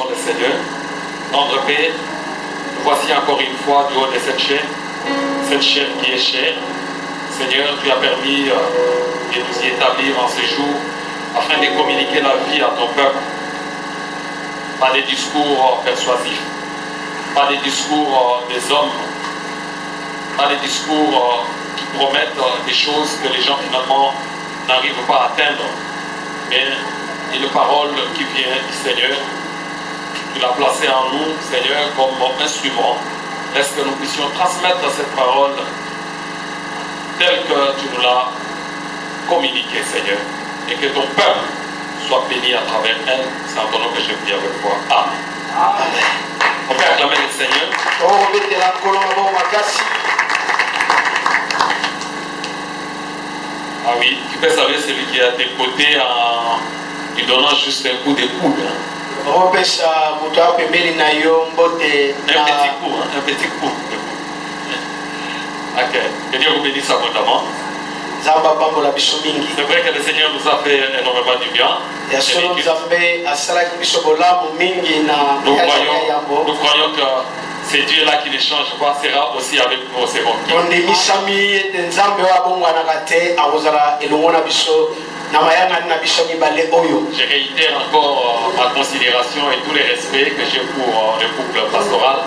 bénissons le Seigneur. Notre Père, voici encore une fois du haut de cette chaîne qui est chère. Seigneur, tu as permis de nous y établir en ce jour afin de communiquer la vie à ton peuple. Pas des discours persuasifs, pas des discours des hommes, pas des discours qui promettent des choses que les gens finalement n'arrivent pas à atteindre, mais une parole qui vient du Seigneur. Tu l'as placée en nous, Seigneur, comme instrument. Est-ce que nous puissions transmettre cette parole telle que tu nous l'as communiquée, Seigneur, et que ton peuple soit béni à travers elle. C'est en ton nom que je prie avec toi. Amen. Amen. On peut acclamer le Seigneur. Ah oui, tu peux saluer celui qui est à tes côtés en lui donnant juste un coup de coude. Un petit coup, un petit coup. Ok, que Dieu vous bénisse abondamment. C'est vrai que le Seigneur nous a fait énormément du bien. Nous croyons que ce Dieu-là qui ne change pas sera aussi avec nous au second tour. Je réitère encore ma considération et tous les respects que j'ai pour le couple pastoral.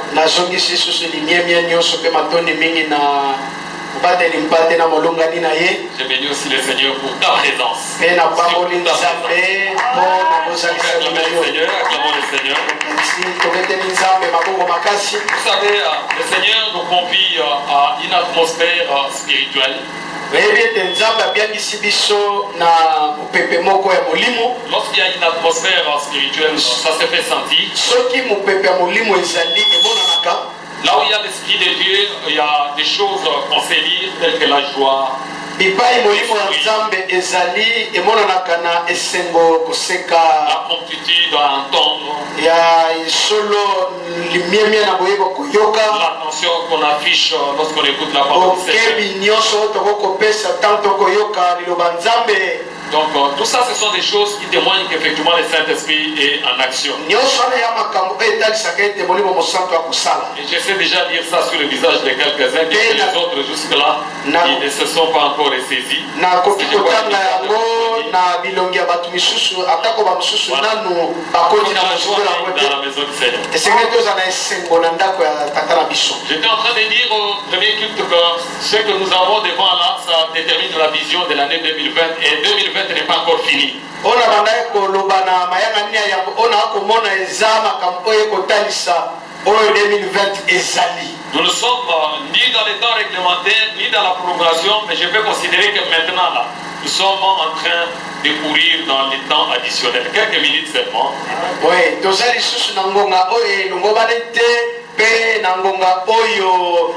Je bénis aussi le Seigneur pour ta présence. Acclamons le Seigneur. Vous savez, le Seigneur nous convie à une atmosphère spirituelle. Lorsqu'il y a une atmosphère spirituelle, ça se fait sentir. Là où il y a l'Esprit de Dieu, il y a des choses qu'on sait lire, telles que la joie. La promptitude à entendre. L'attention qu'on affiche lorsqu'on écoute la parole du Seigneur. Donc tout ça, ce sont des choses qui témoignent qu'effectivement le Saint-Esprit est en action. Et je sais déjà dire ça sur le visage de quelques-uns, bien que les autres jusque-là, ils ne se sont pas encore saisis. J'étais en train de dire au premier culte que ce que nous avons devant là, ça détermine la vision de l'année 2020 et 2020 n'est pas encore fini. Nous ne sommes ni dans les temps réglementaires, ni dans la progression, mais je peux considérer que maintenant, là, nous sommes en train de courir dans les temps additionnels. Quelques minutes seulement. Oui, pe na ngonga oyo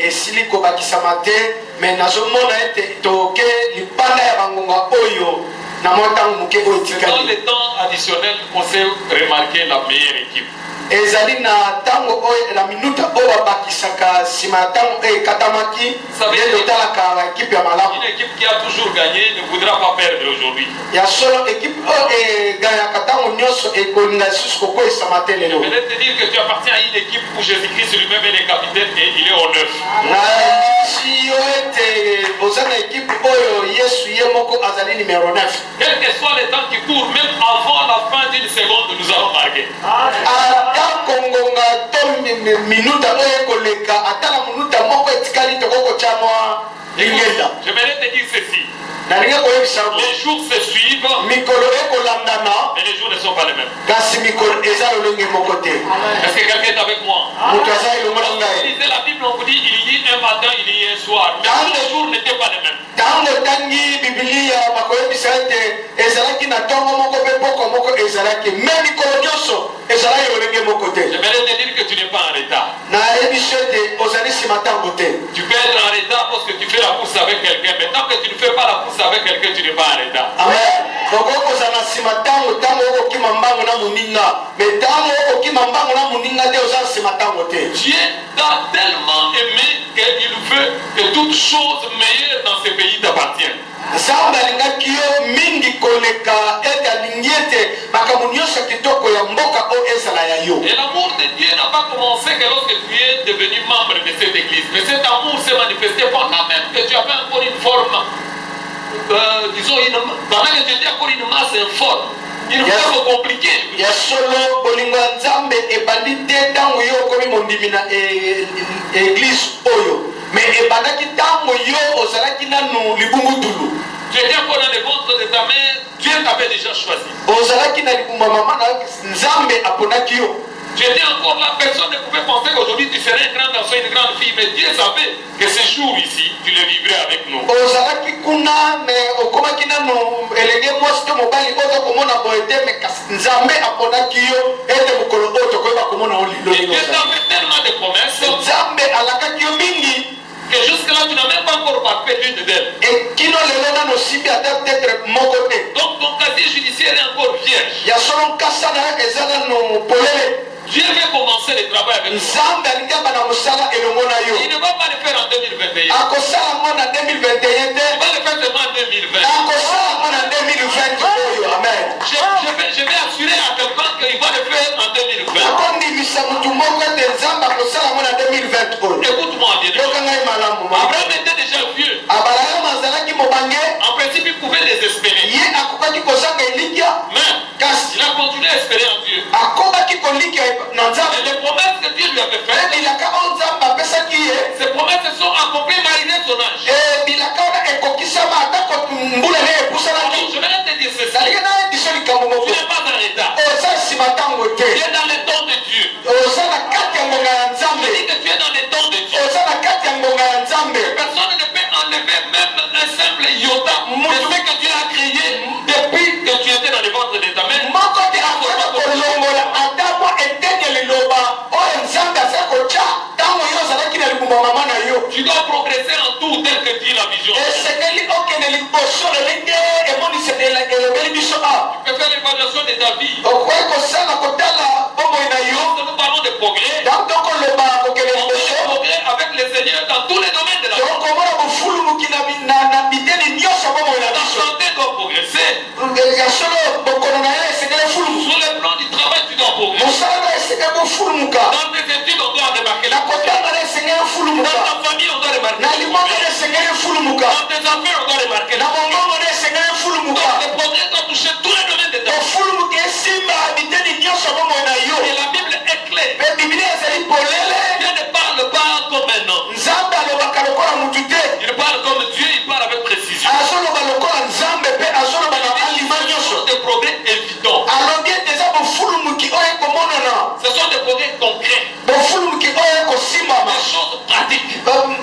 esiliko bakisamate mais nazomona ete toke lipanda ya bangonga oyo na motango muke otikali. Dans les temps additionnels, on s'est remarqué la meilleure équipe. Ezali na tango oyo la minuta oyo bakisaka sima tango katamaki de talaka la équipe ya malamu. Une équipe qui a toujours gagné ne voudra pas perdre aujourd'hui. Ya solo équipe gagne katango nyoso ekolinga susko ko esamate lelo. Je vais te dire que tu appartiens à une équipe où Jésus-Christ lui-même est le capitaine et il est au neuf. Na si yo ete bozana équipe oyo Yesu yemoko azali numéro 9. Quel que soit le temps qui court, même avant la fin d'une seconde, nous allons marquer. Kongonga to minuta oyo koleka atala minuta moko etikali tokoko chamwa lingenda. Je vais te dire ceci. Les jours se suivent, mais les jours ne sont pas les mêmes. Est-ce que quelqu'un est avec moi? Lisez la Bible, on vous dit il y a un matin, il y a un soir. Mais les jours n'étaient pas les mêmes. Je vais te dire que tu n'es pas en retard. Tu peux être en retard parce que tu fais la course avec quelqu'un, mais tant que tu ne fais pas la course avec quelqu'un, tu n'es pas en retard. Amen. Dieu t'a tellement aimé qu'il veut que toute chose meilleure dans ce pays t'appartienne. yo. Et l'amour de Dieu n'a pas commencé que lorsque tu es devenu membre de cette église. Mais cet amour s'est manifesté pendant même que tu avais encore une forme, disons, pendant que tu étais encore une masse informe. Une forme compliquée. Ya solo bolingo nzambe ebandi te tango yo komi mondimi na église oyo. Mais ebandaki tango yo ozalaki nanu libungutulu. Tu étais encore dans le ventre de ta mère, Dieu t'avait déjà choisi. Ozalaki na libumba mama na nzambe aponaki yo. Tu étais encore là, personne ne pouvait penser qu'aujourd'hui tu serais un grand garçon, une grande fille, mais Dieu savait que ce jour ici, tu le vivrais avec nous. Ozalaki kuna mais okomaki nanu elenge mwasi to mobali ozo komona boete mais nzambe aponaki yo ete mokolo oyo tokoyeba komona olilo. Et Dieu t'avait tellement de promesses nzambe alakaki yo mingi que jusque-là tu n'as même pas encore parlé d'une d'elles. et kino lelo nano simbi ata peut-être moko te. Donc ton casier judiciaire est encore vierge. ya solo nkasa na eza nano polele. Dieu veut commencer le travail avec toi. nzambe alingi abana mosala elongo na yo. Il ne va pas le faire en 2021. akosala ngo na 2021 te. Il va le faire seulement en 2020. akosala ngo na 2020 oyo. amen. Je vais assurer à quelqu'un qu'il va le faire en 2020. akondimisa mutu moko ete nzambe akosala ngo na 2020 oyo. Écoute-moi bien. yoka ngai malamu. Abraham était déjà vieux. abraham azalaki mobange. En principe, il pouvait désespérer. ye akokaki kozanga elikya. Mais kasi il a continué à espérer en Dieu. akobaki kolikya na nzambe. Et les promesses que Dieu lui avait faites, bilaka oyo nzambe apesaki ye. ces promesses se sont accomplies malgré son âge. bilaka wana ekokisama atako mbula ne epusanaki. Je vais te dire ceci. nalingi naye biso likambo moko. Tu n'es pas en retard. oza nsima ntango Tu te. es dans le temps de Dieu. oza na kati ya ngonga ya Je nzambe. dis que tu es dans le temps de Dieu. oza na kati ya ngonga ya nzambe. Personne ne peut enlever même un simple iota de ce que Dieu a créé depuis que tu étais dans le ventre de ta mère. moko te akoki kolongola ata mwa eteni liloba oyo nzambe aza kotya ntango yo ozalaki na libumba mama na yo. Tu dois progresser en tout tel que Dieu la vision. esengeli okende liboso lelenge emoniseli elobeli biso a. Tu peux faire l'évaluation de ta vie. okoki kosala kotala bomoi na yo. Lorsque nous parlons de progrès, ntango tokoloba kokende on fait liboso. le progrès avec le Seigneur dans tous les domaines de la vie. tokomona bofulumuki na biteni nyonso bomoi na La biso. santé doit progresser. ya solo bokono na yo esengeli efulumu. Sur le plan du travail, tu dois progresser. mosala na esengeli bofulumuka. Dans tes études, on doit remarquer na la progrès. kotanga na esengeli Dans efulumuka. ta famille, on doit remarquer na la limongo progrès. na esengeli efulumuka. Dans tes affaires, on doit remarquer na la progrès. mongongo na esengeli efulumuka. Donc, le progrès doit toucher tous les domaines de ta vie. efulumuka esimba biteni nyonso bomoi na yo. Et la Bible est claire. mpe biblia ezali polele. Dieu ne parle pas comme un homme. nzambe alobaka lokola mutu te. Il parle comme Dieu, il parle avec précision. azoloba lokola nzambe mpe azoloba na alima Ce nyonso. sont des progrès évidents. alobi ete eza bofulumuki oyo ekomonana. Ce sont des progrès concrets. bofulumuki oyo ekosimbama. Des choses pratiques.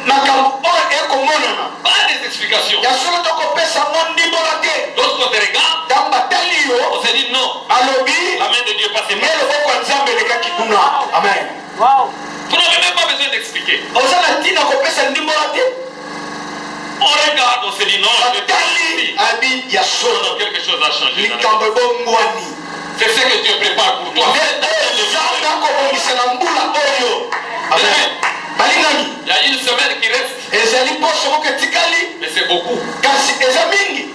makambo oyo ekomonana. Pas des explications. ya solo tokopesa ngo ndimbola te. Lorsqu'on te regarde, ntango batali yo on se dit non. alobi La main de Dieu passe nde par. loboko ya nzambe elekaki kuna. amen. Vous n'avez même pas besoin d'expliquer. oza na ntina kopesa ndimbola te. On regarde, on se dit non, je vais batali faire abi ya solo. quelque chose a changé. dans la vie. likambo ebongwani. C'est ce que Dieu prépare pour toi. nde nzambe akobongisa na mbula oyo. amen. balingani Il y a une semaine qui reste, ezali poso moko etikali mais c'est beaucoup. kasi eza mingi.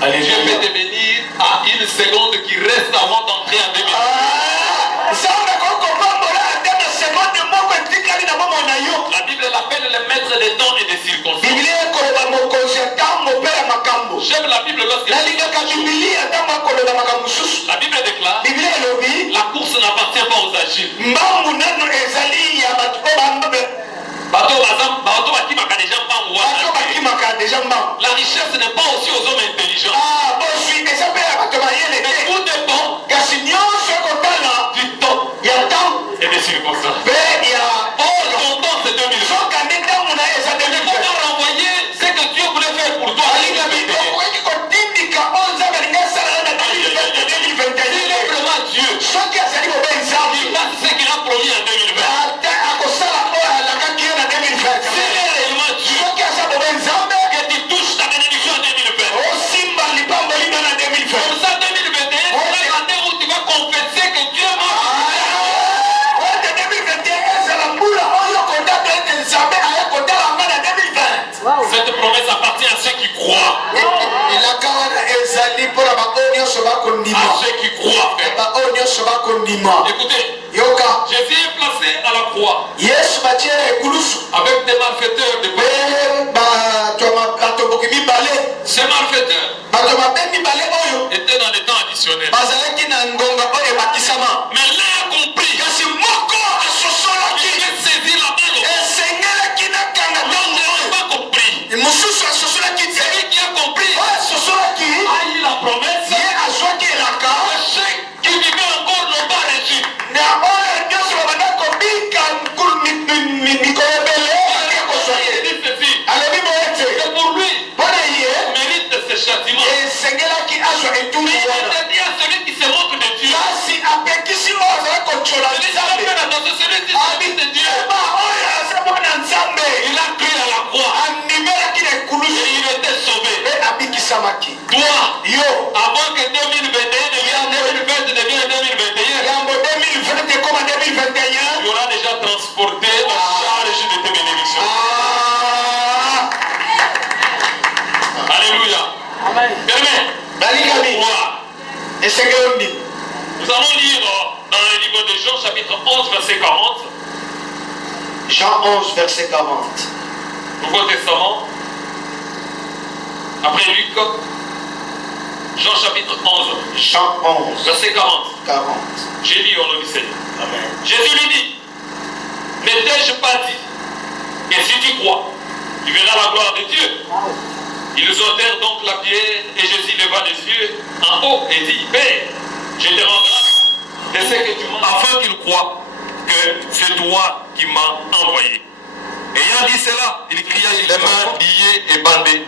Dieu peut te bénir à une seconde qui reste avant d'entrer en 2020. nzambe akokopambola ata na sekonde moko etikali na bomoi na yo. La Bible l'appelle le maître des temps et des circonstances. biblia ekoloba mokonzi ya ntango mpe ya makambo. J'aime la Bible lorsqu'elle nalingaka bibilia ntango akoloba makambo mosusu. La Bible déclare, biblia elobi la course n'appartient pas aux agiles. mbambu nano ezali ya bato oyo Bato bakimaka déjà mpango bato wana. bakimaka deja mbambu. La richesse n'est pas aussi aux hommes intelligents. boswi eza mpe ya bato bayele Mais te. tout dépend kasi nyonso ekotala du temps ya ntango et des circonstances. mpe ya Or, ton temps c'est 2020. soka nde ntango na ye eza Il ne faut pas renvoyer ce que Dieu voulait faire pour toi. alingami okoki kotindika oyo nzambe alingi asalaka na 2021. Il est vraiment Dieu. soki azali bobe nzambe Il passe ce qu'il a promis en 2020. ata akosala oyo alakaki ye na 2020. S'il est réellement Dieu, soki aza bobe nzambe que tu touches ta bénédiction en 2020. osimba lipambolinga na 2020. Comme ça, 2021, c'est l'année où tu vas confesser que Dieu m'a ote 2021 ezala mbula oyo kotata ete nzambe aya kotalanga na 2020. Cette promesse appartient à ceux qui croient. elaka wana ezali mpona baoyo nyonso bakondima. À ceux qui croient, frère. baoyo nyonso Écoutez, yoka Jésus est placé à la croix yesu batie ekulusu avec des malfaiteurs de pe bato boki mibale Ces malfaiteurs bato mabe mibale oyo étaient dans les temps additionnels. bazalaki na ngonga oyo ebakisama Mais l'un a compris. kasi moko Il asosolaki devait saisir la balle. esengelaki nakanga L'autre ntango n'a pas compris. mosusu asosolaki te Celui qui a compris oyo asosolaki a eu la promesse. ye azwaki elaka Ceux qui vivaient encore n'ont pas reçu. na oyo nyonso babanda kobika mikolo ebele ake kozwa Il ye dit ceci. alobi boye te C'est pour lui. mpona ye Mérite ce châtiment. esengelaki azwa etumbu Mais il wana était dit à celui qui se moque de Dieu. kasi apekisi oyo azali kotyola Celui qui a nzambe fait attention, celui qui se moque de Dieu. abitema oyo aza mwana nzambe Il a cru à la croix. andimelaki na Et ekulusu il était sauvé. mpe abikisamaki Toi, yo avant que 2021 devienne 2020 devienne 2021, yambo 2020 ekoma 2021 tu auras déjà transporté la charge de tes bénédictions. Alléluia. Permets. balingami Croire. esengeli ondimi Nous allons lire dans le livre de Jean, chapitre 11, verset 40, Jean 11 verset 40 Nouveau Testament. Après Luc, Jean chapitre 11, Jean 11 verset 40. 40 J'ai lu au nom du Seigneur. Amen. Jésus lui dit, ne t'ai-je pas dit que si tu crois, tu verras la gloire de Dieu. Ils ôtèrent donc la pierre et Jésus leva les yeux en haut et dit, Père, je te rends grâce de ce que tu m'as, afin qu'il croie que c'est toi qui m'as envoyé. Ayant dit cela, il cria les mains liées et bandées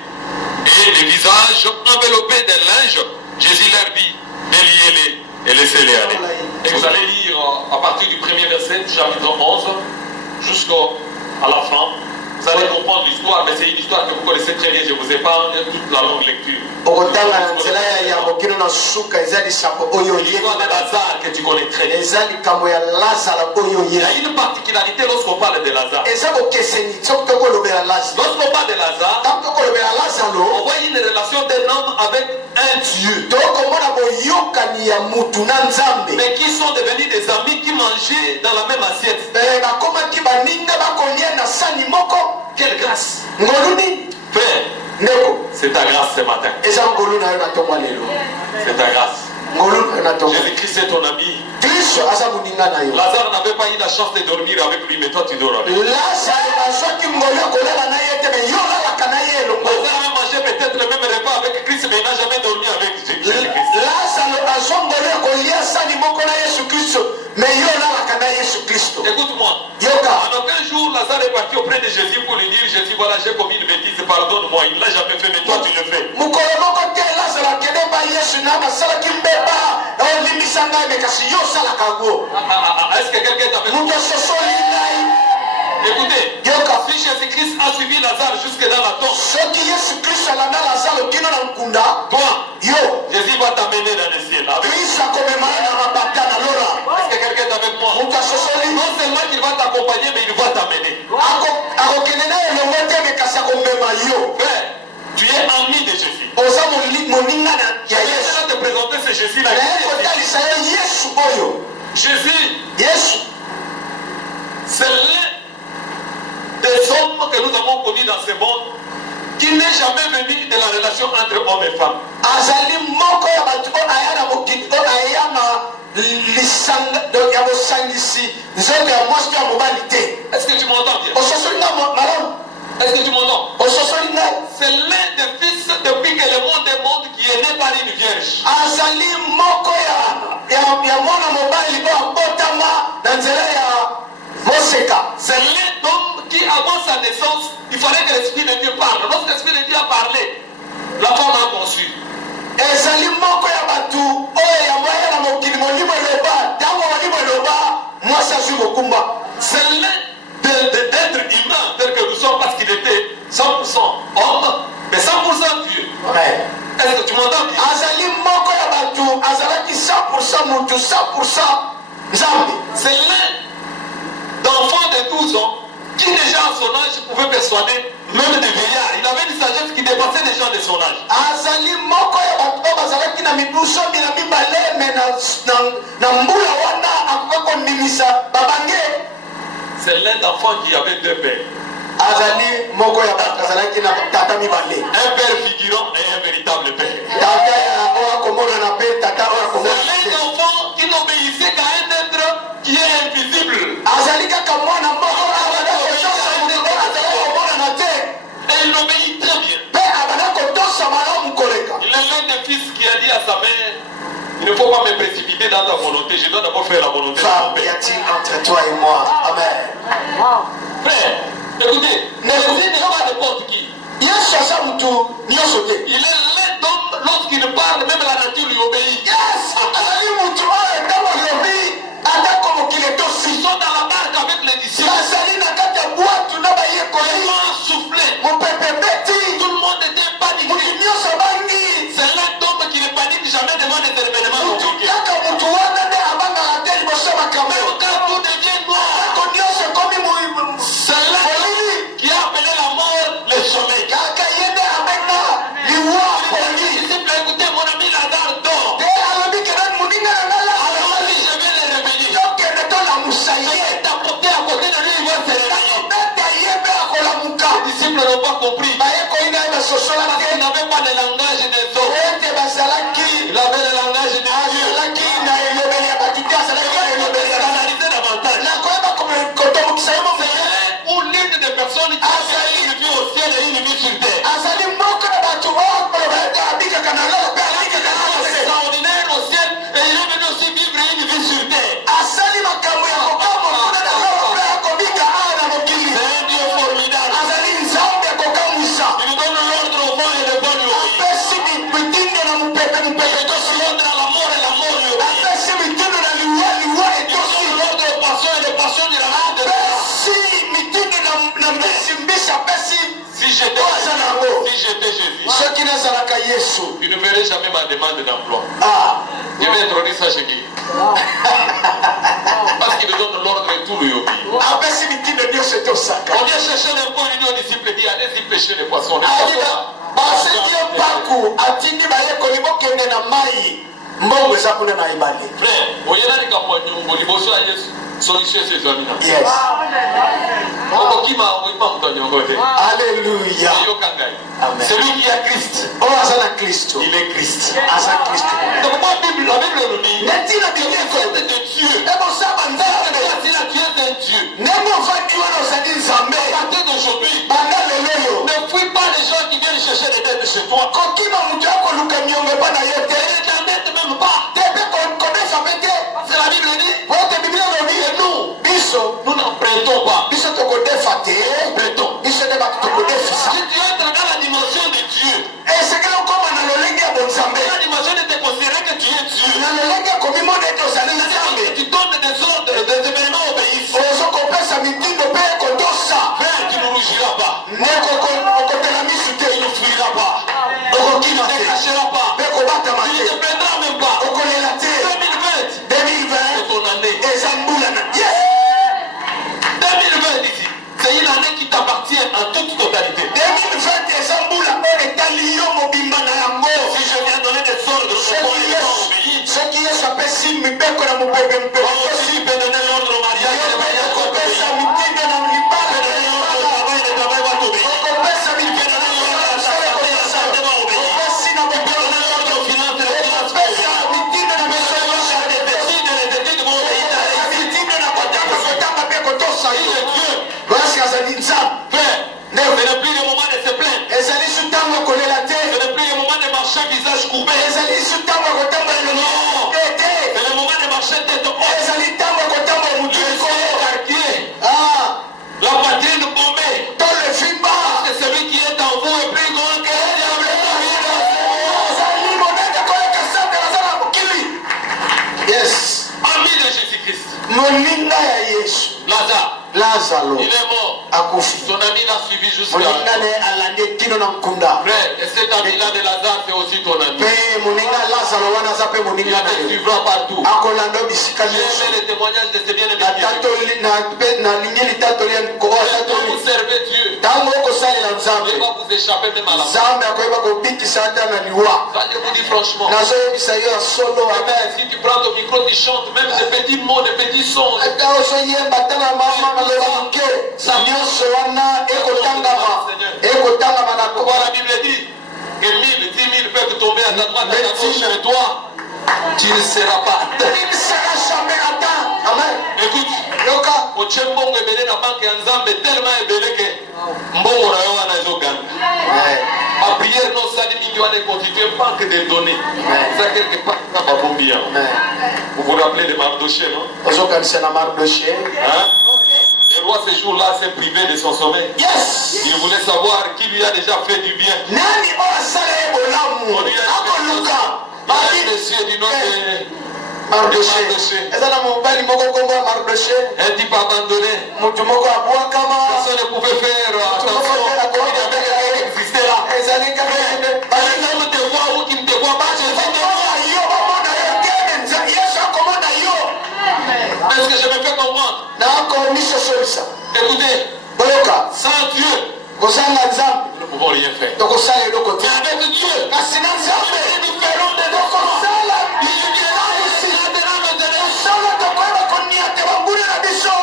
et les visages enveloppés d'un linge. Jésus leur dit, déliez-les et laissez-les aller. Et vous allez lire à partir du premier verset du chapitre 11 jusqu'à la fin. Vous allez comprendre l'histoire, mais c'est une histoire que vous connaissez très bien. Je vous épargne toute la longue lecture. okotanga na nzela ya mokino na suka eza lisambo oyo L'histoire de Lazare que tu connais très bien. eza likambo ya lazara oyo Il y a ye une particularité lorsqu'on parle de Lazare. eza bokeseni soki tokolobela lazaro Lorsqu'on parle de Lazare, ntango tokolobela on lazaro voit une relation d'un homme avec un Dieu, tokomona boyokani ya mutu na nzambe mais qui sont devenus des amis qui mangeaient dans la même assiette. bakomaki baninga bakolia na sani moko Quelle grâce! ngolu nini Père, ndeko c'est ta grâce ce matin. eza ngolu na yo na ntongo ya lelo C'est ta grâce. ngolu na yo na ntongo Jésus-Christ est ton ami. kristo aza moninga na yo Lazare n'avait pas eu la chance de dormir avec lui, mais toi tu dors avec. lazaro azwaki ngolu ya kolala na ye te me yo olalaka na ye elongo Lazare a mangé peut-être le même repas avec Christ, mais il n'a jamais dormi avec Jésus-Christ. lazaro azwa ngolu ya kolia sani moko na yesu kristo me yo olalaka na yesu kristo Écoute-moi. yoka En aucun jour, Lazare est parti auprès de Jésus pour lui dire, Jésus, voilà, j'ai commis une bêtise, pardonne-moi. Il ne l'a jamais fait, mais toi tu le fais. mokolo moko te lazaro akende ba yesu na basalaki mbeba olimbisa ngai me kasi yo osalaka yango Est-ce que quelqu'un t'a fait? moto asosoli ngai Écoutez, yoka si Jésus-Christ a suivi Lazare jusque dans la tombe, soki yesu kristo alanda lazaro kino na nkunda toi, yo Jésus va t'amener dans le ciel. Avec... kristo akomemana na mabata na lola Est-ce que quelqu'un est avec moi? moto asosoli Non seulement qu'il va t'accompagner, mais il va t'amener. akokende na elongo te me kasi akomema yo Frère, tu es ami de Jésus. oza moninga ya Je yesu vais te présenter ce Jésus-là. naye kotalisa ye yesu oyo Jésus, yesu c'est l'un des hommes que nous avons connus dans ce monde qui n'est jamais venu de la relation entre hommes et femmes. azali moko ya bato oyo aya na mokili oyo aya na lisanga ya bosangisi nzoto ya mwasi to ya mobali te Est-ce que tu m'entends bien? ososoli nga malamu Est-ce que tu m'entends? ososoli ngai C'est l'un des fils depuis que le monde est monde qui est né par une vierge. azali moko ya mwana mobali oyo abotama na nzela ya moseka C'est l'un d'homme qui, avant sa naissance, il fallait que l'Esprit de Dieu parle. Lorsque l'Esprit de Dieu a parlé, la femme a conçu. ezali moko ya bato oyo ya mwaya na mokili molimo eloba ntango molimo eloba mwasi azwi mokumba C'est l'un d'être humain tel que nous sommes parce qu'il était 100% homme, mais 100% Dieu. Est-ce que tu m'entends bien? azali moko ya bato azalaki 100% mutu 100% nzambe C'est l'un d'enfants de 12 ans qui déjà à son âge pouvait persuader même des vieillards. Il avait une sagesse qui dépassait les gens de son âge. azali moko ya bato bazalaki na mibuso mina mibale me na mbula wana akoka kondimisa babange. C'est l'un d'enfants qui avait deux pères. azali moko ya bato azalaki na tata mibale. Un père figurant et un véritable père. tata ya oyo akomonana mpe tata oyo C'est akomonana l'un te. d'enfants qui n'obéissait qu'à un être qui est invisible. azali kaka mwana moko abanda kotosa moto oyo azali komonana te Et il obéit très bien. mpe abanda kotosa malamu koleka. Il est l'un des fils qui a dit à sa mère, il ne faut pas me précipiter dans ta volonté, je dois d'abord faire la volonté de mon Femme, y père. a-t-il entre toi et moi? Amen. Frère, écoutez, Jésus n'est pas n'importe qui. yesu aza mutu nyonso te. Il est l'un d'homme, lorsqu'il parle, même la nature lui obéit. yes azali mutu oyo ntango alobi atako mokili Ils etosi. sont dans la barque avec les disciples. bazali na kati ya bwatu na Ils bayekoli ont soufflé. mopepe beti Tout le monde était paniqué. mutu nyonso bangi. C'est l'un d'homme qui ne panique jamais devant des événements mutu compliqués. kaka mutu wana nde abangaka te liboso ya makambo. Même quand tout devient noir, atako nyonso ekomi c'est l'un qui a appelé la mort le sommeil. kaka ye nde abenga liwa Les poli. disciples, écoutez, mon ami Lazare dort. te alobi kena moninga na nga Alors lazaro si je vais le réveiller, yokende tolamusa je ye. vais t'apporter à côté de lui, il va se réveiller. beta ye mpe akolamuka. Les disciples n'ont pas compris. bayekoli na ye basosola Parce qu'il te n'avait pas de langage des hommes. ete bazalaki Il avait le langage de Dieu. azalaki na elobeli ya bato te azalaki na Il elobeli ya bato. canalisait davantage. nakoyeba kotomokisa ye C'est momo l'un ou l'une des personnes qui a une vie au ciel et une vie sur terre. azali moko na bato oyo koloba ete abikaka na lolo mpe abikaka na C'est se extraordinaire au ciel et il est venu aussi vivre une vie sur terre. asali makambo ya kokamokuna na lolo mpe akobika awa na mokili. C'est un Dieu formidable. azali nzambe akokamwisa Il donne l'ordre au vent et le vent lui obéit. apesi mitindo na mopepe mopepe Il etosi. donne l'ordre à la mort et la mort lui obéit. apesi mitindo na liwa liwa Il etosi. donne l'ordre aux poissons et les poissons lui ramènent des poissons. apesi mitindo na mbisi apesi. Si j'étais Jésus, soki nazalaka yesu tu ne verrais jamais ma demande d'emploi. Je vais introduire ça chez qui? Parce qu'il me donne l'ordre et tout lui obéit. apesi mitindo nyonso etosaka. On vient chercher un peu, il dit aux disciples, il dit, allez-y pêcher les poissons. Les ayina baseki ye mpaku atindi bayekoli bokende na mai mbongo eza kuna na ebale. frère, oyelani kamwa nyongo liboso ya Yesu, solution ezwami na. yes okokima moto nyongo te. alleluya Yoka ngai. Amen. Celui qui a Christ, oyo aza na kristo il est Christ. aza kristo. Donc moi, la Bible nous dit, neti na biblia c'est ekoloba de Dieu. ebosaba nzambe Si la Dieu est un Dieu, ndenge ovandi wana ozali nzambe à partir d'aujourd'hui, banda lelo ne fuis pas les gens qui viennent chercher les dettes chez toi. kokima moto akoluka miongo epa na yo te Et ne t'embête même pas. te mpe kodesa mpe te Parce que la Bible dit, po ete biblia elobi nous, biso nous n'empruntons pas. biso tokodefa te biso nde bato tokodefisa. Si tu entres dans la dimension de Dieu, esekeli okoma na lolenge ya bonzambe dans la dimension de te considérer que tu es Dieu, na lolenge ya komimona ete ozali nzambe tu donnes des ordres, des événements obéissent. ozokopesa mitindo mpe kotosa Frère, tu ne rougiras pas. ndeko okotela misu te Tu ne fuiras pas. okokima Tu ne te te cacheras pas. mpe kobatama Tu ne te te plaindras même pas. okolela te 2020, 2020 c'est ton année. eza mbula na yes 2020 ici, c'est une année qui t'appartient en toute totalité. 2020 eza mbula oyo etali yo mobimba na yango. Si je viens donner des ordres, je vais obéir. soki yesu apesi mibeko na mopepe Moi aussi, tu peux donner l'ordre au mariage et le mariage va okopesa t'obéir. mitindo na Tu libala peux donner l'ordre au travail et le travail va t'obéir. okopesa Tu peux mitindo donner na l'ordre à ta santé et la santé va obéir. opesi na Tu peux bobola donner l'ordre aux finances et les finances vont opesa obéir. mitindo na Tu peux meso donner l'ordre à des études et les études vont obéir. mitindo na kotanga kotanga mpe kotosa Il yo est Dieu. lwasi azali nzambe Frère, ce n'est plus le moment de se plaindre. ezali su ntango ya kolela te Ce n'est plus le moment de marcher visage courbé. ezali su ntango ya kotambola elongo te te C'est le moment de marcher tête haute. ezali ntango ya kotambola motu Je suis likolo écarquillé. La poitrine bombée. tolo efimba Parce que celui qui est en vous est plus grand que le diable. ezali monene koleka sante aza na mokili. Yes Ami de Jésus-Christ. moninga ya yesu Lazare, lazaro il est mort. akufi Son ami l'a suivi jusqu'à moninga ne alande kino na mkunda frère, et cet ami-là de Lazare, c'est aussi ton ami. pe moninga Lazaro wana za pe Il moninga na te yo suivra partout. akolanda bisika J'ai nyonso aimé les témoignages de ces bien-aimés. na tatoli na lingi litatoli ya ko Quand tatoli vous servez Dieu, tango okosalela il nzambe va vous échapper même à la mort. nzambe akoyeba kobikisa ata na liwa Ça, je vous dis franchement. nazoyebisa yo ya solo Amen. Si tu prends ton micro, tu chantes même des petits mots, des petits sons. ata ozoyemba ata na mama maloba moke nyonso wana ekotangama na Pourquoi la Bible dit que 1000, 10 000 peuvent tomber à ta droite, à ta gauche, mais toi, tu ne seras pas atteint. il ne sera jamais atteint. Amen. Écoute, yoka otie mbongo ebele na banke ya nzambe tellement ebele ke mbongo na yo wana ezoganga. Baprière nosali mingi wana econstitue banque de données. Ça quelque part na babombi yango. Vous vous rappelez de Mardoché, non? ozokanisa na Mardoché. Hein? Le roi ce jour-là s'est privé de son sommeil. Yes. Il voulait savoir qui lui a déjà fait du bien. Nani osala ebolamu akoluka Un monsieur du nom de Mardoché ezala mobali moko kombo ya Mardoché un type abandonné. mutu moko abwakama Personne ne pouvait faire attention. Il y avait quelqu'un qui existait là. ezali kaka Les hommes te voient ou qui ne te voient pas, je sais yo bamona yo te yesu akomona yo est-ce que je me fais comprendre? nakomisosolisa Écoutez, boyoka sans Dieu, kozanga nzambe nous ne pouvons rien faire. tokosala eloko te Mais avec Dieu, kasi na nzambe nous ferons des tokosala solo tokoyeba koniate banguna na biso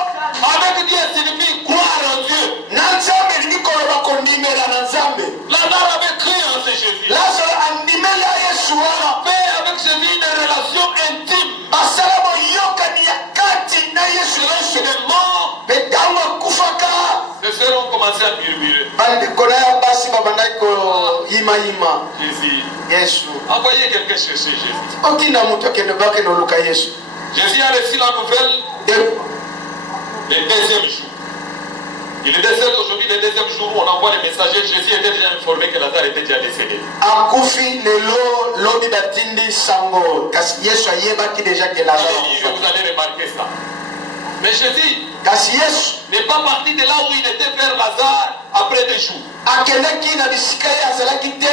avec Dieu signifie croire en Dieu. na nzambe elingi koloba kondimela na nzambe Lazare avait cru en ce Jésus. lazaro andimeli ya yesu wana Fait avec Jésus une relation intime. basala boyokani ya kati na yesu Lorsqu'il yesu est mort, mpe ntango akufaka les frères ont commencé à murmurer. bandeko na ya basi babandaki koyimayima Jésus, yesu envoyez quelqu'un chercher Jésus. okinda moto akende bakende oluka yesu Jésus a reçu la nouvelle le deuxième jour. Il est décédé aujourd'hui, le deuxième jour où on envoie les messagers. Jésus était déjà informé que Lazare était déjà décédé. akufi lelo lobi batindi sango kasi yesu ayebaki deja ke lazaro akufa. Vous allez remarquer ça. Mais Jésus kasi yesu n'est pas parti de là où il était vers Lazare après 2 jours. akendaki na bisika ye azalaki te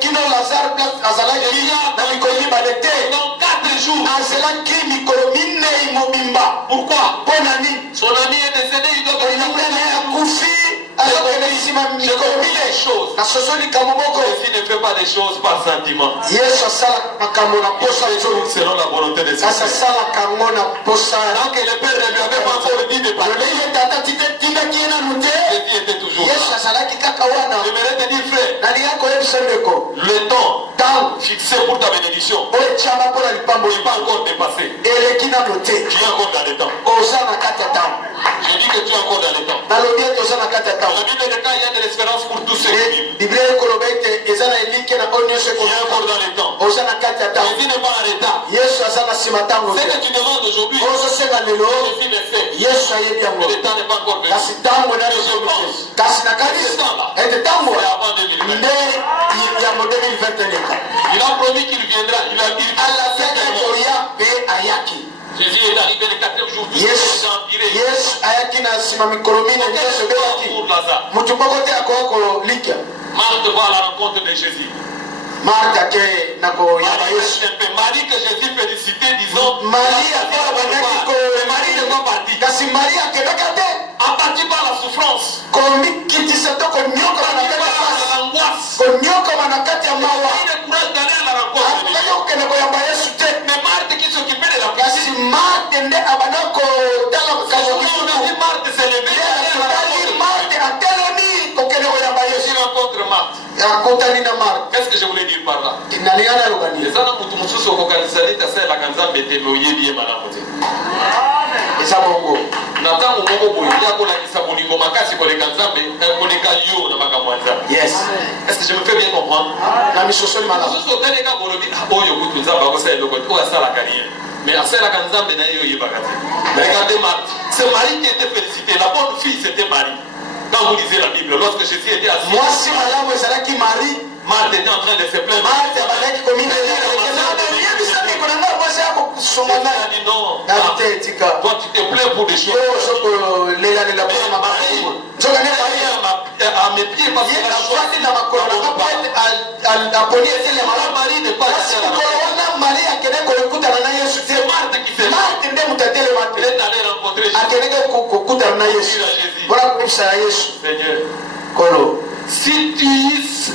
kino lazare place azalaki na mikolo mibale te Dans 4 jours. azalaki mikolo minei mobimba Pourquoi? mpo na nini Son ami est décédé, il doit venir olinga après naye 2 jours. akufi azokende nsima mikolo minei na soso likambo moko Jésus ne fait pas des choses par sentiment. yesu asalaka makambo na posa nzolu Selon la volonté de kasi Dieu. asalaka yango na posa Tant que le Père ne lui avait pas encore dit de parler, lolenge tata tindaki ye nanu te Jésus était toujours yesu là. azalaki kaka wana J'aimerais te dire, frère, nalinga koyebisa ndeko le temps ntango fixé pour ta bénédiction oyo etiama mpo na likambo n'est pas encore dépassé. eleki nano te Tu es encore dans le temps. oza na kati ya ntango Je dis que tu es encore dans le temps. nalobi ete oza na kati ya Dans ntango la Bible, il y a de l'espérance pour tous ceux qui vivent. biblia ekoloba ete eza na elike na oyo nyonso Tu es encore dans le temps. oza na kati ya ntango Jésus n'est pas en retard. yesu aza na nsima ntango Ce te que tu demandes aujourd'hui, ozosenga lelo Jésus le fait. yesu ayebi yango Mais le temps n'est pas encore venu. kasi ntango nazozomi te kasi na kati ete ntango C'est avant 2020. nde yango 2021 Il a promis qu'il viendra. Il a dit alazaki koya mpe ayaki Jésus est arrivé le 4e jour. Tout yesu est empiré. yesu ayaki na nsima mikolo mine nyonso ebelaki Pour Lazare. motu moko te akoka kolikya Marthe va à la rencontre de Jésus. marta ke na koyamba yesu Marie que Jésus félicitait, disons, maria te abandaki Marie n'est pas partie. kasi maria akendaka te Abattu par la souffrance, komikitisa to konyokama na abattu kati ya par pasi l'angoisse. konyokama na kati ya mawa Il a le courage d'aller à la rencontre de akokaki Jésus. kokende koyamba yesu te Mais Marthe qui s'occupait de la kasi cuisine, marte nde abanda kotala on a dit Marthe s'est levée et allée à la tali rencontre marte atelemi kokende koyamba de Jésus. yesu Il rencontre Marthe. akotani na marte Qu'est-ce que je voulais dire par là? nalinga naloba nini eza na mutu mosusu okokanisa neti asalelaka nzambe te me oyebi ye malamu te. eza bongo Na ntango moko boye ya kolakisa bolingo makasi koleka nzambe koleka yo na makambo ya nzambe. yes Est-ce que je me fais bien comprendre? na misosoli malamu mosusu otaleka bolobi oyo kutu nzambe akosala eloko te oyo asalaka rien mais asalaka nzambe na ye oyebaka te. Regardez Marthe, c'est Marie qui était félicitée, la bonne fille c'était Marie. Quand vous lisez la Bible, lorsque Jésus était assis, mwasi malamu ezalaki mari Marthe était en train de se plaindre. marte abandaki kominayebisandeko na ngai mwasi akosonga Jésus ngai a dit non, nabi te etika toi tu te plains pour des choses. yo ozokolelanela mpona mabamu nzoka nde sentir parce ye qu'il a afandi choisi na makolo na d'abord kapete pas. aponi etelema La Marie n'est pas kasi ici à la mokolo wana Marie akende kokutana na Yesu te C'est Marthe qui fait. Marthe nde moto atelema Il te est allé rencontrer Jésus. akendeke kokutana na Yesu Dire à Jésus. mpona koyebisa ya Yesu Seigneur, kolo si tu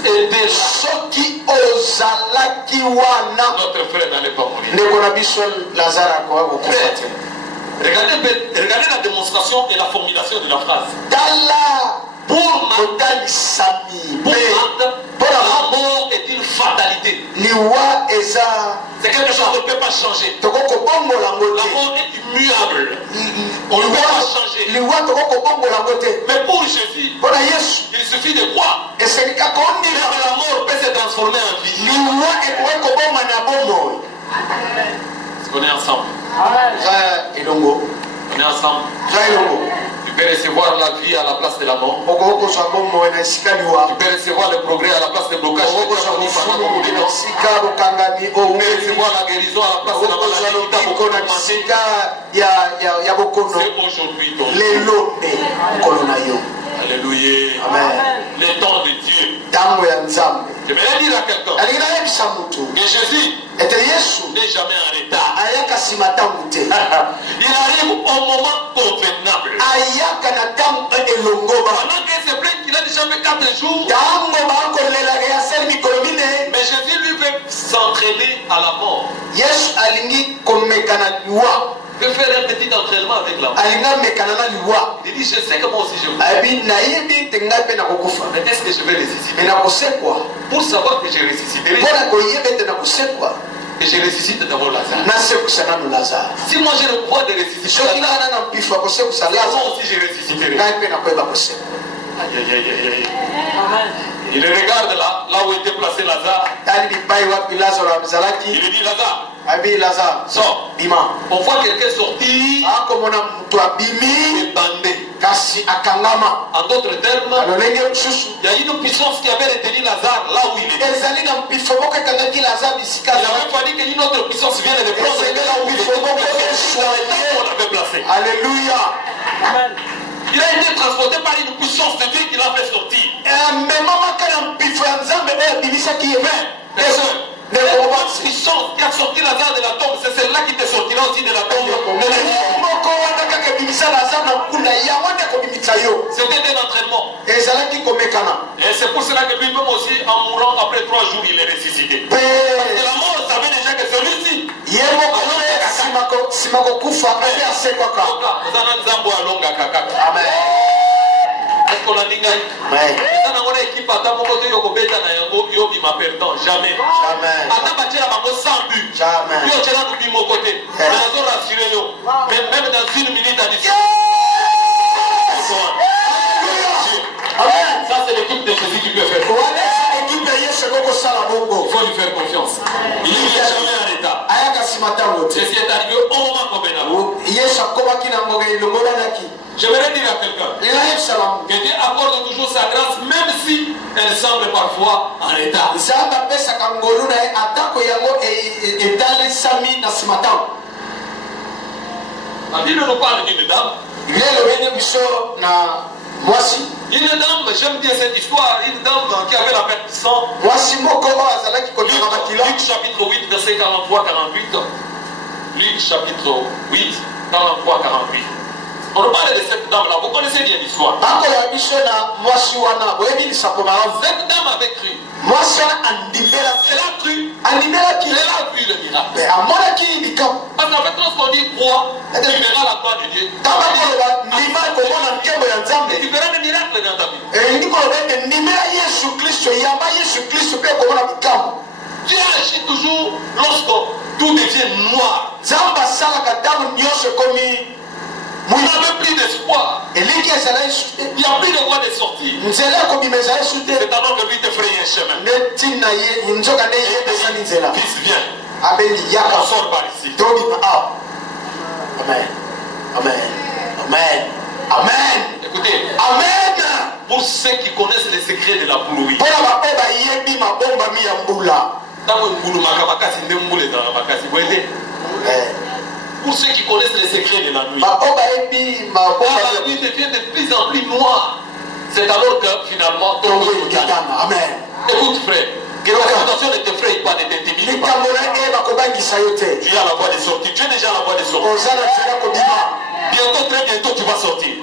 étais là, soki ozalaki wana notre frère n'allait pas mourir. ndeko na biso Lazare akoka kokufa te Regardez la démonstration et la formulation de la phrase. tala Pour otalisami Marthe, mpe la mpona mort est une fatalité. liwa eza C'est quelque chose qu'on ne peut pas changer. tokokobongola ngo La te mort est immuable. On ne peut pas changer. liwa tokokobongola ngo te Mais pour Jésus, mpona Yesu il suffit de croire. esengi kaka Même ondima la mort peut se transformer en vie. liwa ekoki koboma na bomoi Est-ce qu'on est ensemble? za elongo On est ensemble. za elongo Tu peux recevoir la vie à la place de la mort. okoki kozwa bomoi na esika liwa Tu peux recevoir le progrès à la place des blocages. okoki kozwa bofulu na esika bokangami Tu peux oyo recevoir la guérison à la place de la okozwa maladie qui t'a lobiko beaucoup na commencé. bisika ya bokono C'est aujourd'hui ton jour. lelo nde mokolo na yo Alléluia. amen Le temps de Dieu. ntango ya nzambe Je vais dire à quelqu'un alingi nayebisa motu que Jésus ete Yesu n'est jamais en retard. ayaka nsima ntango te Il arrive au moment convenable. ayaka na ntango elongoba Pendant qu'il se plaint qu'il a déjà fait 4 jours, ntango bakolelaka ya sali mikolo mine mais Jésus lui veut s'entraîner à la mort. Yesu alingi komekana liwa Il veut faire un petit entraînement avec la mort. alingi amekana na liwa Il dit, je sais que moi aussi je vais. ayebi nayebi te ngai mpe nakokufa Mais est-ce que je vais ressusciter? me nakosekwa Pour savoir que je ressusciterai, mpona koyeba ete nakosekwa que je ressuscite d'abord Lazare. nasekusa nano Lazare Si moi j'ai le pouvoir de ressusciter soki Lazare, ngai na mpifo ya kosekusa moi Lazare aussi je ressusciterai. ngai mpe nakoyeba kosekwa Aïe, aïe, aïe, aïe, aïe. Il regarde là où était placé Lazare. tali bipai wapi Lazare Il azalaki lui dit, Lazare, abi Lazare sors. bima On voit quelqu'un sortir akomona moto abimi et bandé. kasi akangama En d'autres termes, na lolenge mosusu il y a une puissance qui avait retenu Lazare là où il était. ezali na mpifo moko ekangaki Lazare bisika Il a même fallu qu'une autre puissance vienne de prendre Et c'est là où il était. là où il faut Dans le temps qu'on l'avait placé. Alléluia. Il a été transporté par une puissance de Dieu qui l'a fait sortir. Mais maman quand on pifo ya nzambe ebimisaki ye Mais, cette puissance qui a sorti Lazare de la tombe, c'est celle-là qui te sortira aussi de la tombe. moko wana kaka ebimisa Lazare na nkunda yango nde ekobimisa yo C'était un entraînement. ezalaki komekana Et c'est pour cela que lui-même aussi, en mourant après 3 jours, il est ressuscité. mpe Parce que la mort savait déjà que celui-ci. ye moko mpe nsima kokufa mpe asekwaka amen Est-ce qu'on a dit amen ça n'a pas équipe à ta moto yo ko beta na yango yo bi ma perdant jamais. jamais Ata ba tira bango sans but. jamais Yo tira du bi mon côté. Mais on doit rassurer yo. Même dans 1 minute à 10. amen Ça c'est l'équipe de Jésus qui peut faire. wana ekipe ya Yesu ekokosala bongo Il faut lui faire confiance. Il n'est jamais en état. ayaka nsima ntango te Jésus est arrivé au moment convenable. Yesu akomaki na mboka elongolanaki J'aimerais dire à quelqu'un elayebisala que Dieu accorde toujours sa grâce même si elle semble parfois en état. nzambe apesaka ngolu na ye atako yango etalisami na nsima ntango La Bible nous parle d'une dame. lelo bene biso na mwasi Une dame, j'aime bien cette histoire, une dame qui avait la perte de sang. mwasi moko oyo azalaki kotanga bakilo Luc chapitre 8, verset 43-48. Luc chapitre 8, 43-48. On nous parle de cette dame-là, vous connaissez bien l'histoire. bakola biso na mwasi wana boyebi lisapo malamu Cette dame avait cru. mwasi wana andimelaki Elle a cru. andimelaki Elle a vu le miracle. me amonaki likambo Parce qu'en fait, lorsqu'on dit croix, tu verras la gloire de Dieu. ntango bakoloba ndima komona nkembo ya Et nzambe tu verras des miracles dans ta vie. elingi koloba ete ndimela yesu kristo yamba yesu kristo mpe komona bikambo Dieu agit toujours lorsque tout devient noir. nzambe asalaka ntango nyonso ekomi Vous n'avez plus d'espoir. elingi ezala yesu te Il n'y a plus de voie de sortie. nzela ekobima eza yesu te C'est alors que lui te fraye un chemin. nde ntina ye nzoka nde ye esali nzela Fils, viens. abeli On yaka sort par ici. tobima awa amen amen amen amen Écoutez, amen pour ceux qui connaissent les secrets de la boulouille, mpona baoyo bayebi mabombami ya mbula ntango mbulumaka makasi nde mbula ezalaka makasi boyede. Pour ceux qui connaissent les secrets de la nuit, baoyo bayebi mabombami la nuit devient de plus en plus noire. C'est alors que finalement ton Amen. Écoute frère, que la situation ne t'effraie pas, ne t'intimide pas. Tu as la voie de sortie, tu es déjà la voie de sortie. Bientôt, très bientôt, tu vas sortir.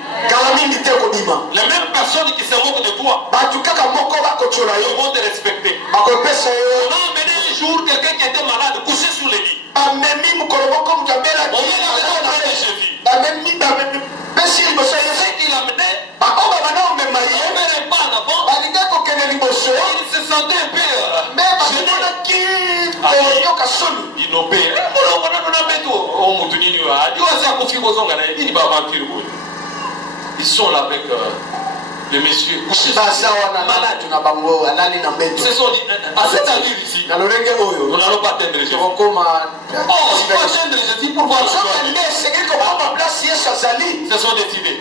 Les mêmes personnes qui se moquent de toi, ils vont te respecter. On a amené un jour quelqu'un qui était malade, couché sur le lit. On l'a amené chez lui. Ce qu'il amenait, on ne verrait pas en avant. Il se sentait un peu ils sont là avec le monsieur malade. Ce sont à cet allure ici. Nous n'allons pas atteindre Jésus. On va atteindre Jésus pour voir ce sont des idées.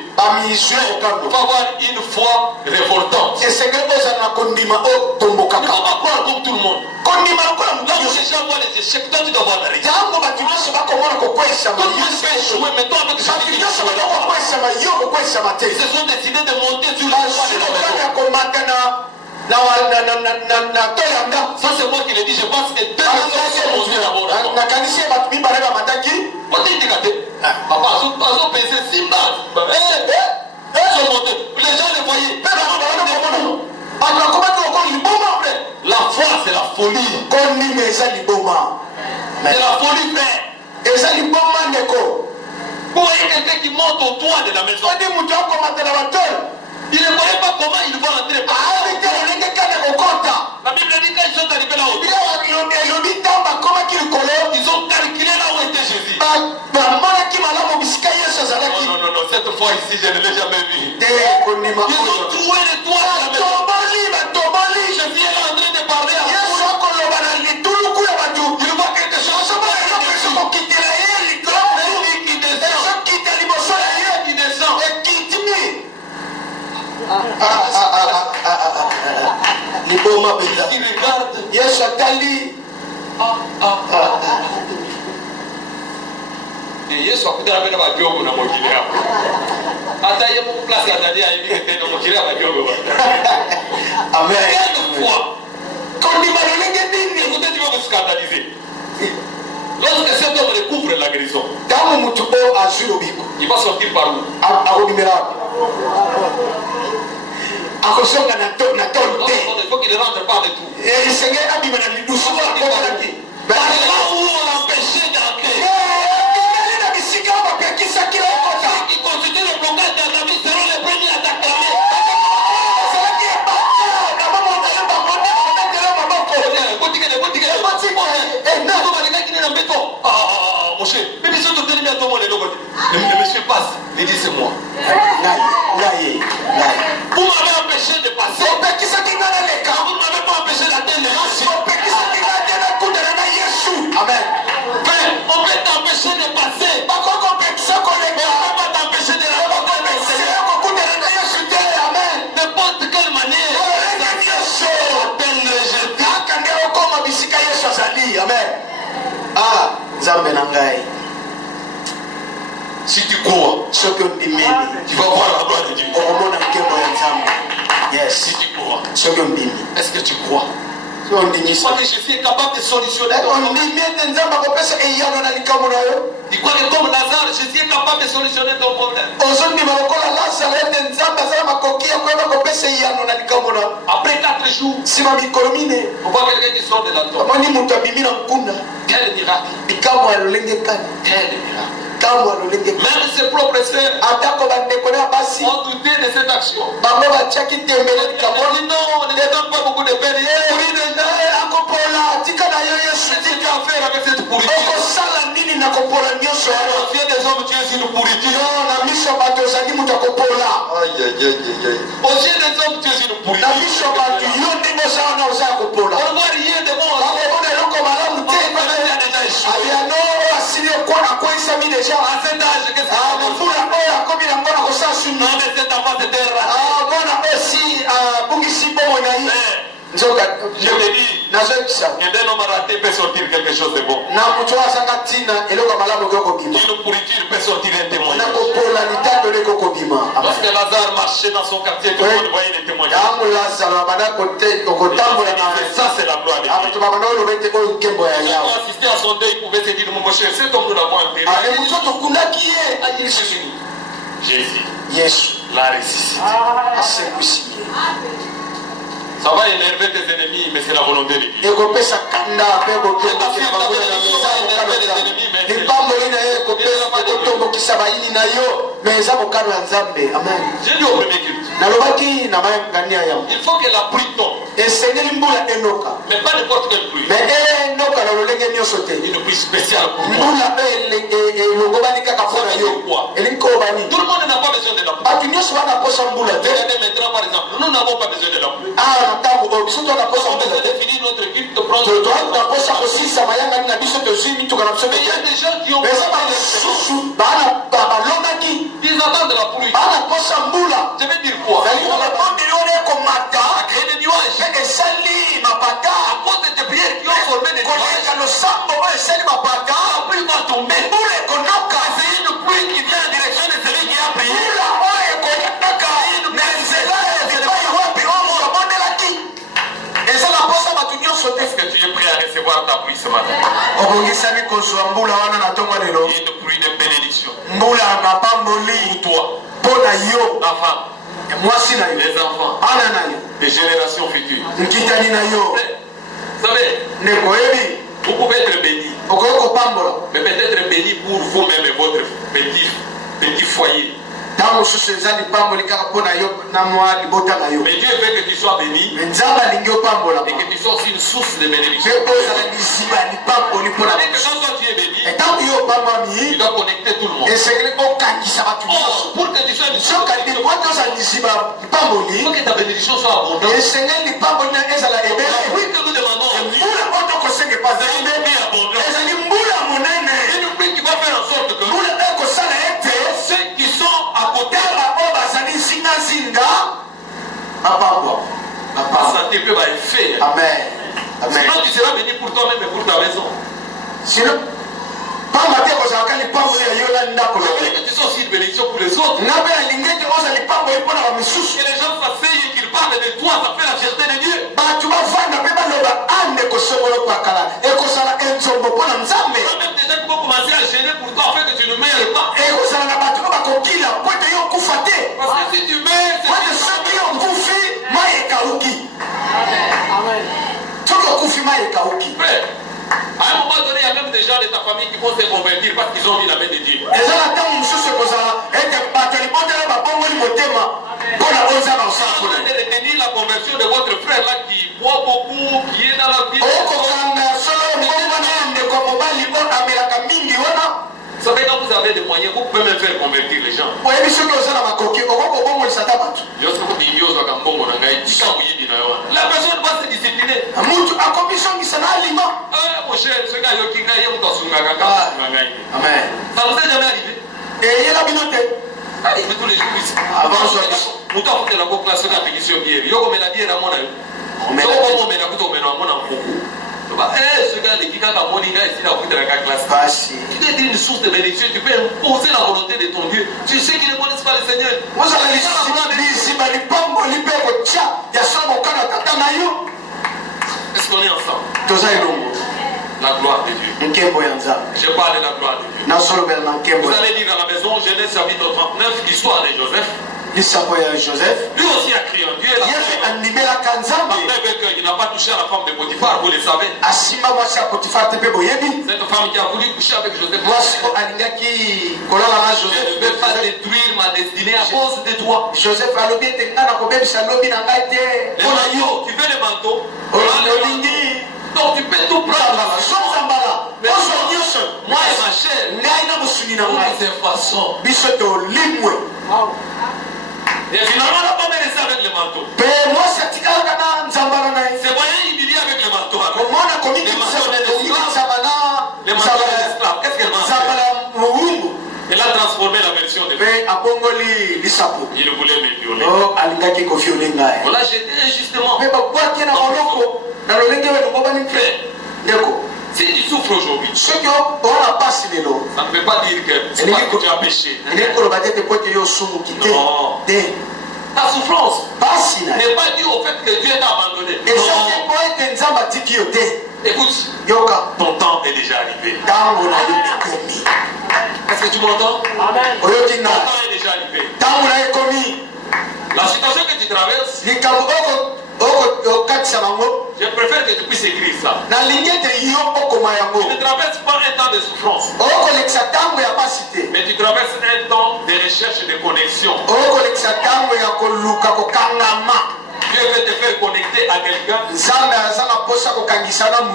Il faut avoir une foi révoltante. Il ne faut pas croire comme tout le monde. Là où les gens voient les échecs, toi tu dois voir la réussite. Tout le monde peut échouer, mais toi avec Jésus, ce sont des idées de monter sur la voie de la maison. Ça c'est moi qui le dis, je pense que deux personnes sont montées d'abord. Papa, ils ont pesé 6 bases. Ils sont montés. Les gens les voyaient. La foi c'est la folie. C'est la folie frère. Vous voyez quelqu'un qui monte au toit de la maison. Il ne voyait pas comment il va entrer. La Bible dit quand ils sont arrivés là-haut, ils ont calculé là où était Jésus. Non, cette fois ici je ne l'ai jamais vu. Ils ont trouvé le toit de la maison. Jésus est là en train de parler à il voit quelque chose. Qui descend. Il regarde. Yesu akutana bena bajogo na mokili hapo. Hata yeye mu place atania hivi tena mokili hapo bajogo. Amen. Quelle foi. Quand il m'a donné des dînes, vous êtes vous scandaliser. Lorsque cet homme découvre la guérison, il va sortir par où? Il faut qu'il rentre par le tout. Par là où on l'empêchait d'entrer. Ceux qui constituent le blocage de la vie seront les premiers à t'acclamer. Le monsieur passe, il dit c'est moi. Vous m'avez empêché de passer. Vous ne m'avez pas empêché d'atteindre Jésus. Amen. On peut t'empêcher de passer. On ne peut pas t'empêcher de la Amen. N'importe quelle manière. Amen. Si tu crois, tu vas voir la gloire de Dieu. Yes. Si tu crois, est-ce que tu crois? Parce que Jésus est capable de solutionner. Il croit que comme Lazare, Jésus est capable de solutionner ton problème. Après 4 jours, on voit quelqu'un qui sort de la tombe. Quel miracle! Quel miracle! Même ses propres sœurs ont douté de cette action. Ils dit non, on ne donne pas beaucoup de peine. Qu'est-ce que tu as fait avec cette pourriture? Tu es des hommes, tu es une pourriture. Aux yeux des hommes, tu es une pourriture. On ne voit rien de bon. On a déjà échoué. À cet âge, qu'est-ce que non, mais cet enfant c'était je te dis, un homme raté peut sortir quelque chose de bon. Une pourriture peut sortir un témoignage. Lorsque Lazare marchait dans son quartier, tout le monde voyait les témoignages. Ça, c'est la gloire de Dieu. Quand on assistait à son deuil, il pouvait se dire, mon cher, cet homme nous l'avons enterré. Jésus l'a ressuscité. Ça va énerver tes ennemis, mais c'est la volonté de Dieu. J'ai dit au premier culte, il faut que la pluie tombe. Mais pas n'importe quelle pluie. Une pluie spéciale pour moi. Tout le monde n'a pas besoin de la pluie. Regardez maintenant par exemple, nous n'avons pas besoin de la pluie. On a besoin de finir notre culte, de prendre le temps. Mais il y a des gens qui ont besoin ils attendent de la pluie. Je vais dire quoi? Créer des nuages. À cause de tes prières qui ont formé des nuages. La pluie va tomber. C'est une pluie qui vient en direction de celui qui a prié. Est-ce que tu es prêt à recevoir ta pluie ce matin? Il y a une pluie de bénédiction. Pour toi, ta femme, les enfants, les générations futures. Vous savez, vous pouvez être béni, mais peut-être béni pour vous-même et votre petit foyer. Mais Dieu veut que tu sois béni et que tu sois aussi une source de bénédiction. Quand toi tu es béni, tu dois connecter tout le monde. Pour que tu sois une source de bénédiction, il faut que ta bénédiction soit abondante. Oui, que nous demandons à Dieu, c'est une pluie abondante. Une pluie qui va faire en sorte que ceux qui sont à côté, la santé peut être faite. Amen. Sinon tu seras béni pour toi-même et pour ta maison. Sinon, que tu sois aussi une bénédiction pour les autres. Que les gens s'asseyent et qu'ils parlent de toi, ça fait la fierté de Dieu. Même des gens qui vont commencer à gêner pour toi afin que tu ne meurs pas. Parce que si tu meurs, c'est frère, à un moment donné, il y a même des gens de ta famille qui vont se convertir parce qu'ils ont vu la main de Dieu. On de retenir la conversion de votre frère là qui boit beaucoup, qui est dans la vie. Vous savez, quand vous avez des moyens, vous pouvez même faire convertir les gens. La personne va se discipliner. Mon cher, ce gars, ça vous est jamais arrivé? Arrive tous les jours ici. Ce gars qui a tu dois être une source de bénédiction, tu peux imposer la volonté de ton Dieu. Tu sais qu'il ne connaissent pas le Seigneur. Est-ce qu'on est ensemble? La gloire de Dieu. Je parle de la gloire de Dieu. Vous allez lire à la maison Genèse chapitre 39, l'histoire de Joseph. Lui aussi a crié en Dieu. Il n'a pas touché à la femme de Potiphar, vous le savez. Cette femme qui a voulu coucher avec Joseph. Je ne peux pas détruire ma destinée à cause de toi. Les manteaux, tu veux les manteaux? Donc tu peux tout prendre. Moi et ma chair, nous de façon. Et finalement, on n'a pas laissé avec le manteau. C'est moyen humilié avec le manteau. Les manteaux des esclaves. Qu'est-ce qu'elle m'a fait? Elle a transformé la version de Dieu. Il voulait me violer. On l'a jeté injustement. Si tu souffres aujourd'hui, Ça ne veut pas dire que c'est parce que tu as péché. Non. Ta souffrance n'est pas due au fait que Dieu t'a abandonné. Écoute, ton temps est déjà arrivé. Est-ce que tu m'entends? Amen. Ton temps est déjà arrivé. La situation que tu traverses, je préfère que tu puisses écrire ça. Tu ne traverses pas un temps de souffrance, mais tu traverses un temps de recherche et de connexion. Dieu veut te faire connecter à quelqu'un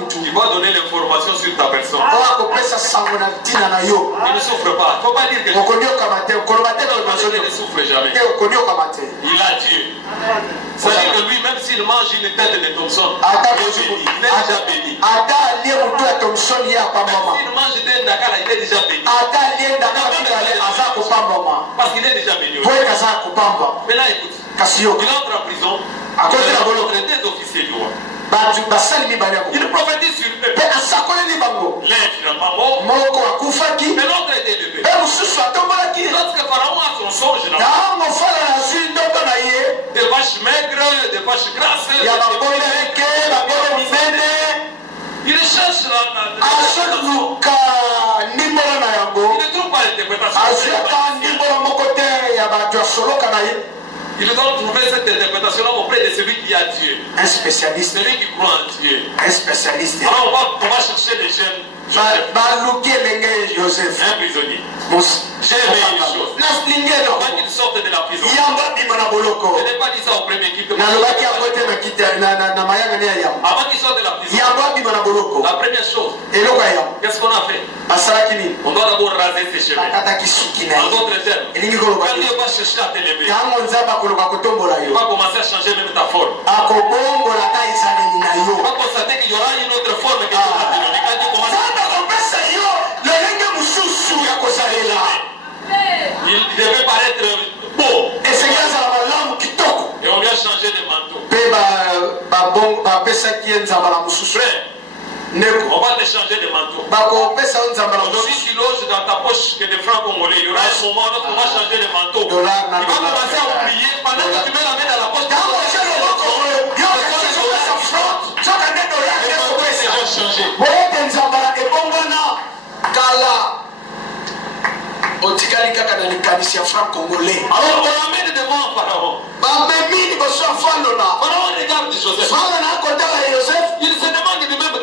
qui va donner l'information sur ta personne. Il ne souffre pas. Il ne faut pas dire que il ne souffre jamais. Il a Dieu. C'est-à-dire que lui, même s'il mange une tête de Thompson, il est déjà béni. Même s'il mange des Dakar, il est déjà béni. Parce qu'il est déjà béni. Maintenant, écoute. Il entre en prison. Il est des officiers du roi. Il prophétise sur eux. L'un finalement mort, mais l'autre était élevé. Lorsque Pharaon a son songe, des vaches maigres, des vaches grasses, il cherche l'interprétation. Il ne trouve pas l'interprétation. Ils ont trouvé cette interprétation-là auprès de celui qui a Dieu. Un spécialiste. Celui qui croit en Dieu. Un spécialiste. Alors on va chercher les jeunes. Joseph. Un prisonnier. J'ai aimé une chose. Avant qu'il sorte de la prison. Je n'ai pas dit ça au premier équipe. Avant qu'il sorte de la prison. La première chose. Qu'est-ce qu'on a fait? On doit d'abord raser ses cheveux. En d'autres termes, quand Dieu va chercher à t'élever, il va commencer à changer même ta forme. Il va constater qu'il y aura une autre forme que Dieu va te donner. Quand Dieu commence il devait paraître beau. Et on lui a changé de manteau. Frère, on va te changer de manteau. Aujourd'hui, tu loges dans ta poche que des francs congolais. Il y aura un moment où on va changer de manteau. Il va commencer à oublier pendant que tu mets la main dans la poche. otikali kaka na likanisi ya franc congolais. Alors on l'amène devant Pharaon. Bamemi liboso ya fando na Pharaon regarde Joseph. Fando na akotala Joseph. Il se demande lui-même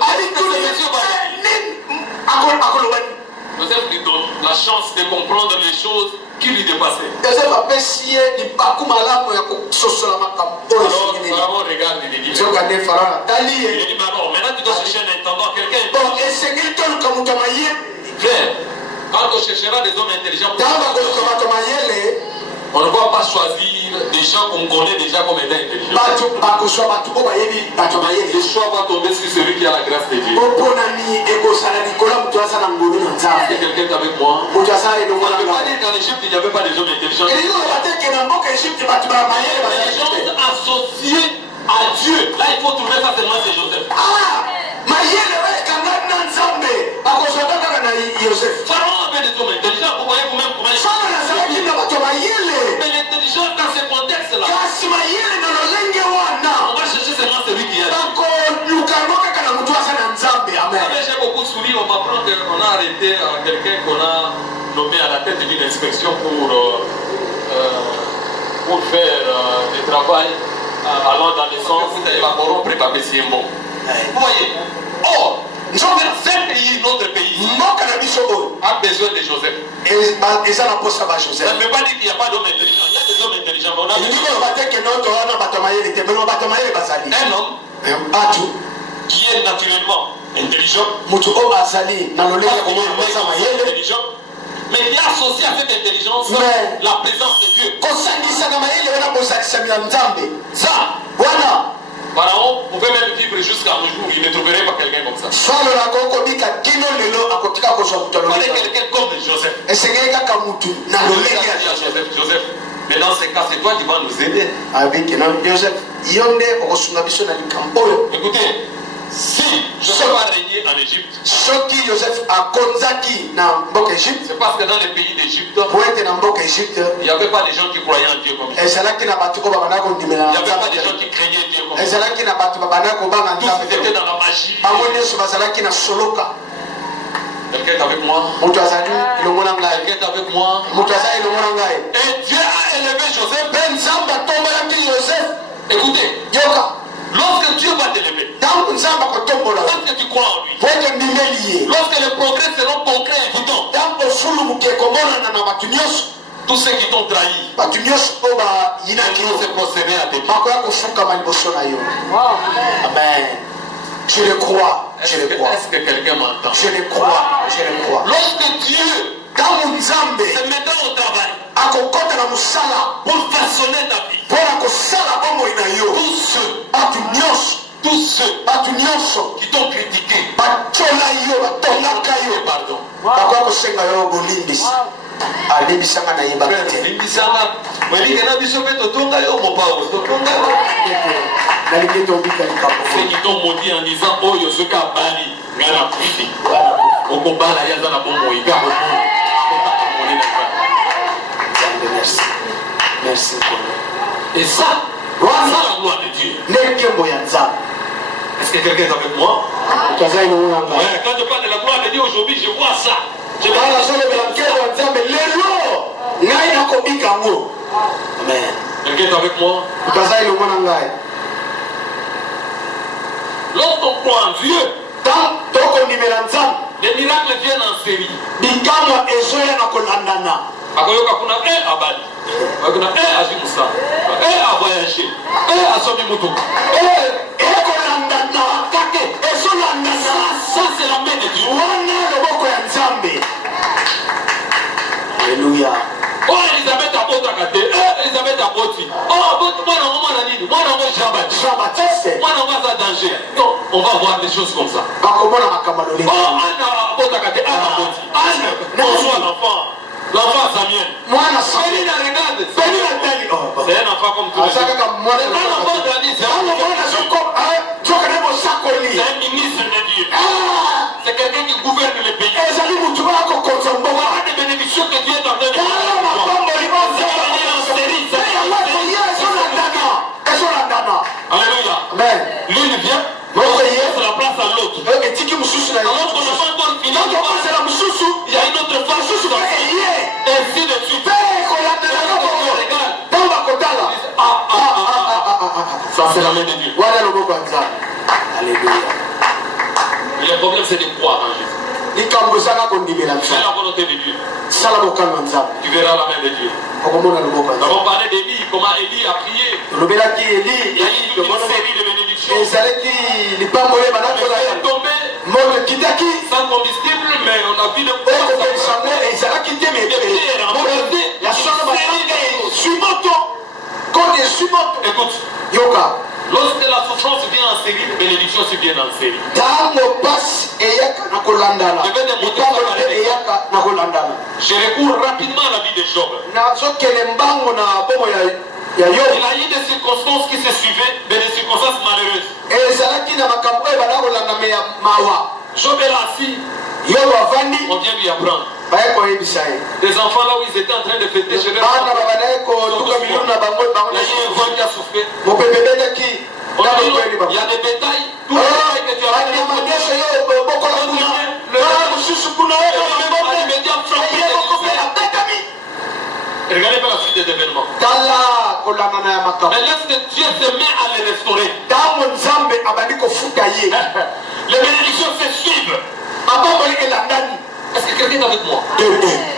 Joseph lui donne la chance de comprendre les choses qui lui dépassaient. Joseph apesi ye libaku malamu ya kososola makambo. Alors Pharaon regarde et dit Jokande Pharaon tali ye. Il dit maintenant tu dois chercher un intendant, quelqu'un. Bon, esengeli toluka mutu amaye. Frère, quand on cherchera des hommes intelligents, on ne va pas choisir des gens qu'on connaît déjà comme étant intelligents. Le choix va tomber sur celui qui a la grâce de Dieu. Est-ce que quelqu'un est avec moi? On ne peut pas dire qu'en Égypte il n'y avait pas des hommes intelligents. Les gens associés à Dieu. Là il faut trouver ça seulement c'est Joseph. Pharaon avait des hommes intelligents, vous voyez vous-même comment il mais l'intelligence dans ce contexte-là, on va chercher seulement celui qui est. J'ai beaucoup souri, on m'apprend qu'on a arrêté quelqu'un qu'on a nommé à la tête d'une inspection pour faire du travail allant dans le sens de la corrompre et papier. Vous voyez? Or, notre pays a besoin de Joseph. Ça ne veut pas dire qu'il n'y a pas d'hommes intelligents. Il y a des hommes intelligents. Un homme qui est naturellement intelligent, mais qui est associé à cette intelligence la présence de Dieu. Ça, Pharaon pouvait même vivre jusqu'à nos jours, il ne trouverait pas quelqu'un comme ça. Il fallait quelqu'un comme Joseph. Joseph, mais dans ce cas, c'est toi qui vas nous aider. Écoutez, Si je ne peux pas régner en Égypte, soki Joseph akonzaki na mboka Égypte, c'est parce que dans les pays d'Égypte, po ete na mboka Égypte il n'y avait pas des gens qui croyaient en Dieu comme ça. ezalaki na bato oyo babanda kondimela Il n'y na avait pas des Nzambe gens qui craignaient Dieu comme ça. ezalaki na bato babanda kobanga Tous Nzambe étaient dans la magie. bango nyonso bazalaki na soloka. Quelqu'un est avec moi? Moto azali elongo na ngai, Quelqu'un est avec moi? moto azali elongo na ngai. Et Dieu a élevé Joseph. mpe Nzambe atombolaki Joseph. Écoutez, yoka lorsque Dieu va t'élever, ntango Nzambe akotombola parce que tu crois en lui, po ete ndimeli ye, lorsque les progrès seront concrets et évidents, ntango osulubuka ekomonana na bato nyonso, tous ceux qui t'ont trahi, bato nyonso oyo bayinaki ils vont se yo prosterner à tes pieds. bakoya kofukama liboso na yo. Amen. Je le crois, je le crois, Est-ce que quelqu'un m'entend? je le crois, je le crois. Lorsque Dieu Ntango Nzambe se mettant au travail akokota na mosala pour façonner ta vie, mpona kosala bomoi na yo, bato nyonso qui t'ont critiqué, batyola yo batongaka yo pardon. bakoya kosenga yo bolimbisi. Alimbisanga nayeba te. Limbisanga, welinge na biso pe totonga yo mopao, totonga yo. Nalingi tobika likambo. Ceux qui t'ont maudit en disant oh yo soki abali ngai na kufi okobala ye aza na bomoi mpe akomoni akotakamoni na ngai. Merci. Merci. Et ça, c'est la gloire de Dieu. Nekembo ya Nzambe. Est-ce que quelqu'un est avec moi? Kaza ino nganga. Ouais, quand je parle de la gloire de Dieu aujourd'hui, je vois ça. Je vois Bana solo bela nkembo ya Nzambe lelo ngai nakobika ngo. Amen. quelqu'un est avec moi. Kaza ino nganga. Lorsqu'on croit en Dieu, Tant tokondimela Nzambe, les miracles viennent en série. bikamwa ezoya na kolandana. Akoyoka kuna abali, kuna azimusa, avoyager, asomi mutu. Ekolandana kake ezolandana. Ça c'est la main de Dieu. Wana loboko ya Nzambe. Alléluia. Oh Elisabeth abotaka te, Elisabeth aboti. Oh aboti mwana nini? Mwana ngo Jean-Baptiste. mwana ngo aza danger. Non, on va voir des choses comme ça. Bakomona makambo lolenge. Oh Anna abotaka te, Anna aboti. Anna, bonsoir l'enfant. L'enfant Samuel. Mwana Penina Samuel. regarde. Penina tali. C'est un enfant comme tous les Asaka autres. kama mwana. C'est un enfant d'Ali, c'est Mwana mwana soko joka nebo sakoli. un ministre de Dieu. Ah! C'est quelqu'un qui gouverne le pays. Ezali mutu wako konzombo. Voilà des bénédictions que Dieu est en train de faire. Kala mapambo libonze. Alléluia. Amen. L'une vient, Moko ye. laisse la place à l'autre. Etiki mususu na Alors qu'on n'a pas encore fini, Nando pasela mususu. il y a une autre femme Mususu ba eye. ainsi de suite. Pe kolandana kaboko. Tamba kotala. Ça c'est la main de Dieu. Wana loboko ya Nzambe. Alléluia. Mais le problème c'est de croire en Jésus. Likambo ezanga kondimela C'est Nzambe. la volonté de Dieu. Sala bokano ya Nzambe. Tu verras la main de Dieu. Okomona loboko ya Nous Nzambe. avons parlé d'Élie, comment Élie a prié. Lobelaki Il y Eli. a eu toute une série de bénédictions. ezalaki lipango ye Le banakola feu est tombé moto ekitaki sans combustible, mais on a vu le ekopelisa ngo ezalaki te mebe ya solo basanga esui moto kode esui moto. Écoute, yoka lorsque la souffrance vient en série, les bénédictions aussi viennent en série. ntango pasi eyaka na kolandana lipango mpe eyaka na kolandana. Je recours rapidement à la vie de Job. nazokende mbango na bomo ya Il yobu. a eu des circonstances qui se suivaient, mais des circonstances malheureuses. ezalaki na makambo oyo bana kolanda me ya mawa. Job est là assis, yobu avandi on vient lui apprendre. baye koyebisa ye Des enfants là où ils étaient en train de fêter chez leur bana papa. babanaye kotuka milio na bango bango Il y a eu un vent qui a soufflé. mopepe ebetaki On a ntango dit, koyeli bango. il y a des bétails, tout le bétail que tu as fait. banyama nyonso yo bokola kuna na mosusu kuna abetami. Regardez pas la suite des événements. tala kolandana ya makambo. Mais lorsque Dieu se met à les restaurer, ntango nzambe abandi kofuta ye les bénédictions se suivent. mapamboli elandani. Est-ce que quelqu'un est avec moi?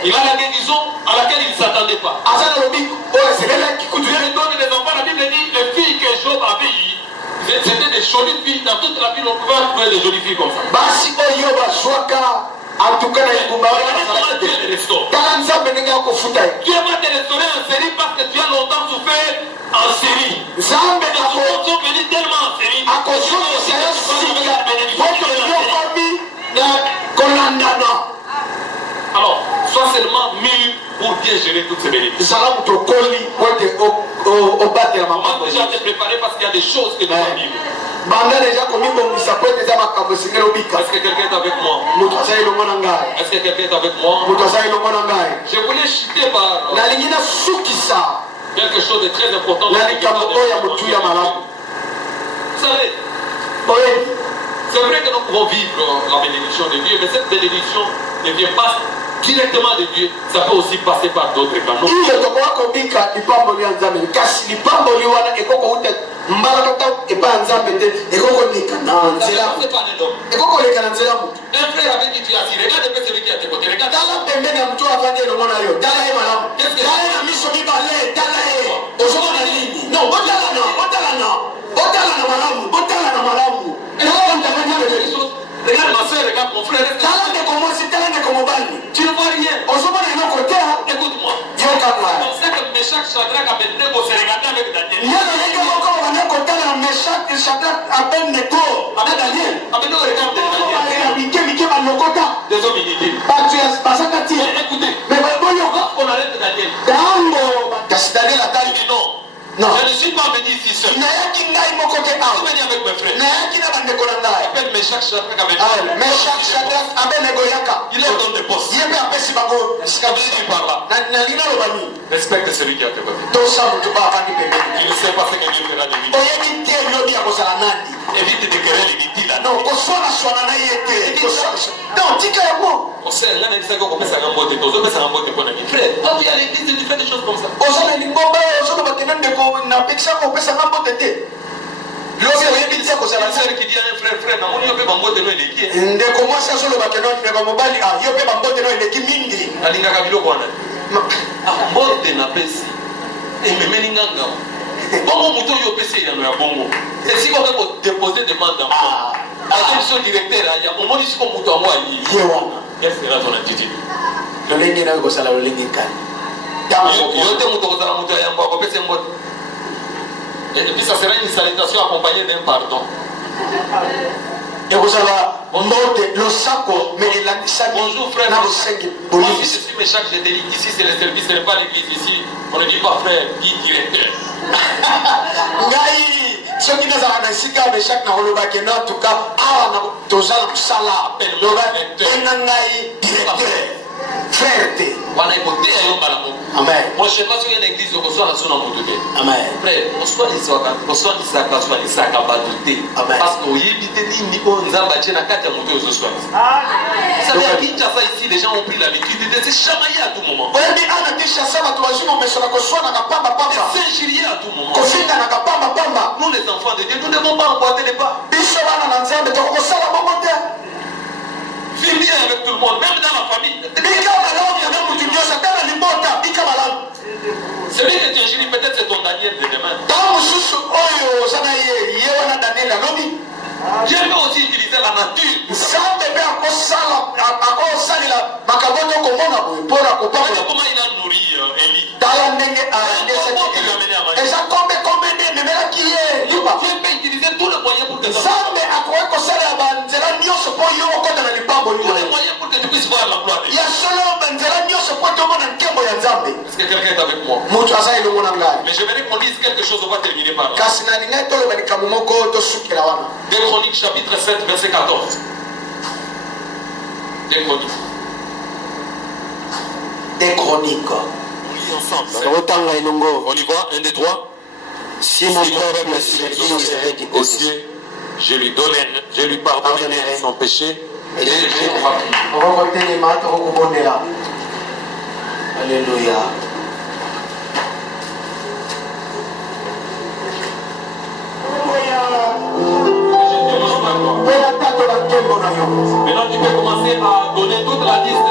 Il a la guérison à laquelle il ne s'attendait pas. aza na lobiko oyo eselelaki kutu Dieu lui donne des enfants. La Bible dit les filles que Job avait eues, c'était des jolies filles. Dans toute la ville, on pouvait trouver des jolies filles comme ça. basi oyo bazwaka antuka na engumba Regardez comment Dieu les restaure. tala nzambe ndenge akofuta ye. Dieu va te restaurer en série parce que tu as longtemps souffert en série. nzambe Les souffrances sont venues tellement en série. akozongisa yo sika moto yokomi na kolandana. Alors, sois seulement mûr pour bien gérer toutes ces bénédictions. zala moto okoli po ete obatela Commence makambo. déjà à te préparer parce qu'il y a des choses que tu vas vivre. banda deja komibongisa po eza makambo esengeli obika. Est-ce que quelqu'un est avec moi? Moto aza elongo na ngai. Est-ce que quelqu'un est avec moi? Moto aza elongo na ngai. Je voulais chuter par nalingi nasukisa quelque chose de très important. na likambo oyo ya motuya malamu. Vous savez, c'est vrai que nous pouvons vivre la bénédiction de Dieu, mais cette bénédiction ne vient pas directement de Dieu, ça peut aussi passer par d'autres canaux. Iyo tokoka kobika lipamboli ya Nzambe kasi lipamboli wana ekokouta mbalakata epa ya Nzambe te ekokoleka na nzela ekokoleka na nzela motu. Un frère avec qui tu as assis, regarde un peu celui qui est à tes côtés, regarde. Tala pembeni ya mtu afandi elongo na yo tala ye malamu tala ye na miso mibale tala ye ozomona nini no botala na malamu botala na malamu. Regarde ma soeur, regarde mon frère. Tala ndeko mwasi tala ndeko mobali Tu ne vois rien. ozomona eloko te. Écoute-moi. yokanga On sait que Meshach, Shadrach, Abednego se regardaient avec Daniel. yalo ndenge moko bana kotala na Meshach Shadrach Abednego na Daniel. Abednego regarde Daniel. mike balokota Des hommes inutiles. bato ya basaka ti Écoutez, mais boyoka on arrête Daniel. tango kasi Daniel atali Il dit non. non Je ne suis pas venu ici seul. nayaki ngai moko te Je suis awa venu avec mes frères. nayaki na bandeko na ngai Appelle Meshach, Shadrach, Abednego. Meshach Shadrach Abednego yaka Il est dans des postes. ye mpe apesi bango esika Il par là. nalinga loba nini Respecte celui qui a tes côtés. tosa motu ba afandi pembeni Il ne sait pas ce que Dieu fera de lui. oyebi te lobi ya kozala nani Évite de querer l'inutile. non koswanaswana na ye te non tika yango On sait, rien n'est que ça qu'on commence à remboter. Tous autres, ça rembote pour ami. Frère, quand tu es à l'église, tu fais des choses comme ça. ozana lingomba ozoloba te ndeko napekisaka opesanga mbote te lobi oyebi te kozala La sœur qui dit à un frère, frère, na moni yo pe bambote no eleki. ndeko mwasi azoloba ke no ndeko mobali yo mpe bambote no eleki mingi Alingaka biloko wana. Mbote na pesi. Ememeli nganga. Bongo moto yo pesi ya no ya bongo. Esiko ke ko déposer demande d'emploi. Attention directeur, ya omoni siko moto amwa yi. ye wana Quelle sera ton attitude? lolenge nayo kosala lolenge kani Yo te moto kozala moto ya yango akopesa mbote. Et puis ça sera une salutation accompagnée d'un pardon. ekozala mbote losako me elandisani Bonjour frère. na bosengi Moi si bolisi je suis Meshach, je te dis ici c'est le service, ce n'est pas l'église ici. On ne dit pas frère, dit directeur. ngai soki nazala na esika ya Meshach na kolobake no atuka awa na toza na mosala loba benga ngai directeur frère te Wana ikote ya yo malamu. amen Moi je sais pas si il y a une église au soit na moto te. amen Frère, on soit ni saka badoute. Amen. Parce que oyebi te nini o nzamba tie na kati ya moto yo soit. Ça veut dire Kinshasa ici les gens ont pris l'habitude de se chamailler à tout moment. oyebi ana tishasa bato bazwi momeso na koswanaka pambapamba S'injurier à tout moment. kofinganaka pambapamba Nous les enfants de Dieu, nous ne devons pas emboîter les pas. biso bana na nzambe tokokosala bongo te Vis bien avec tout le monde, même dans la famille. bika malamu yana mutu nyonso ata na libota bika malamu Celui que tu injuries, peut-être c'est ton Daniel de demain. ntango mosusu oyo oza na ye wana Daniel alobi Dieu peut aussi utiliser la nature. nzambe mpe akosalela makambo tokomona boye mpona Regarde kopakola comment il a nourri Élie. tala ndenge eza kombe nde ememelaki ye liba Dieu peut utiliser tous les moyens pour que ça. nzambe akoki kosalela banzela nyonso mpo yo okota na lipango Tous les lino moyens pour que tu puisses voir la gloire de Dieu. ya solo banzela nyonso mpo tomona nkembo ya nzambe Est-ce que quelqu'un est avec moi? moto aza elongo na ngai Mais je voudrais qu'on dise quelque chose, on va terminer par là. kasi na lingai toloba likambo moko tosukela wana 2 Chroniques chapitre 7 verset 14. 2 Chroniques. des chroniques On lit ensemble. otanga elongo On y va, 1, 2, 3. si mon peuple serait dit Au ciel, je lui pardonnerai son péché. Et je okokotelema tokokubondela alleluya mpona tato bakembo na yo Maintenant, tu peux commencer à donner toute la liste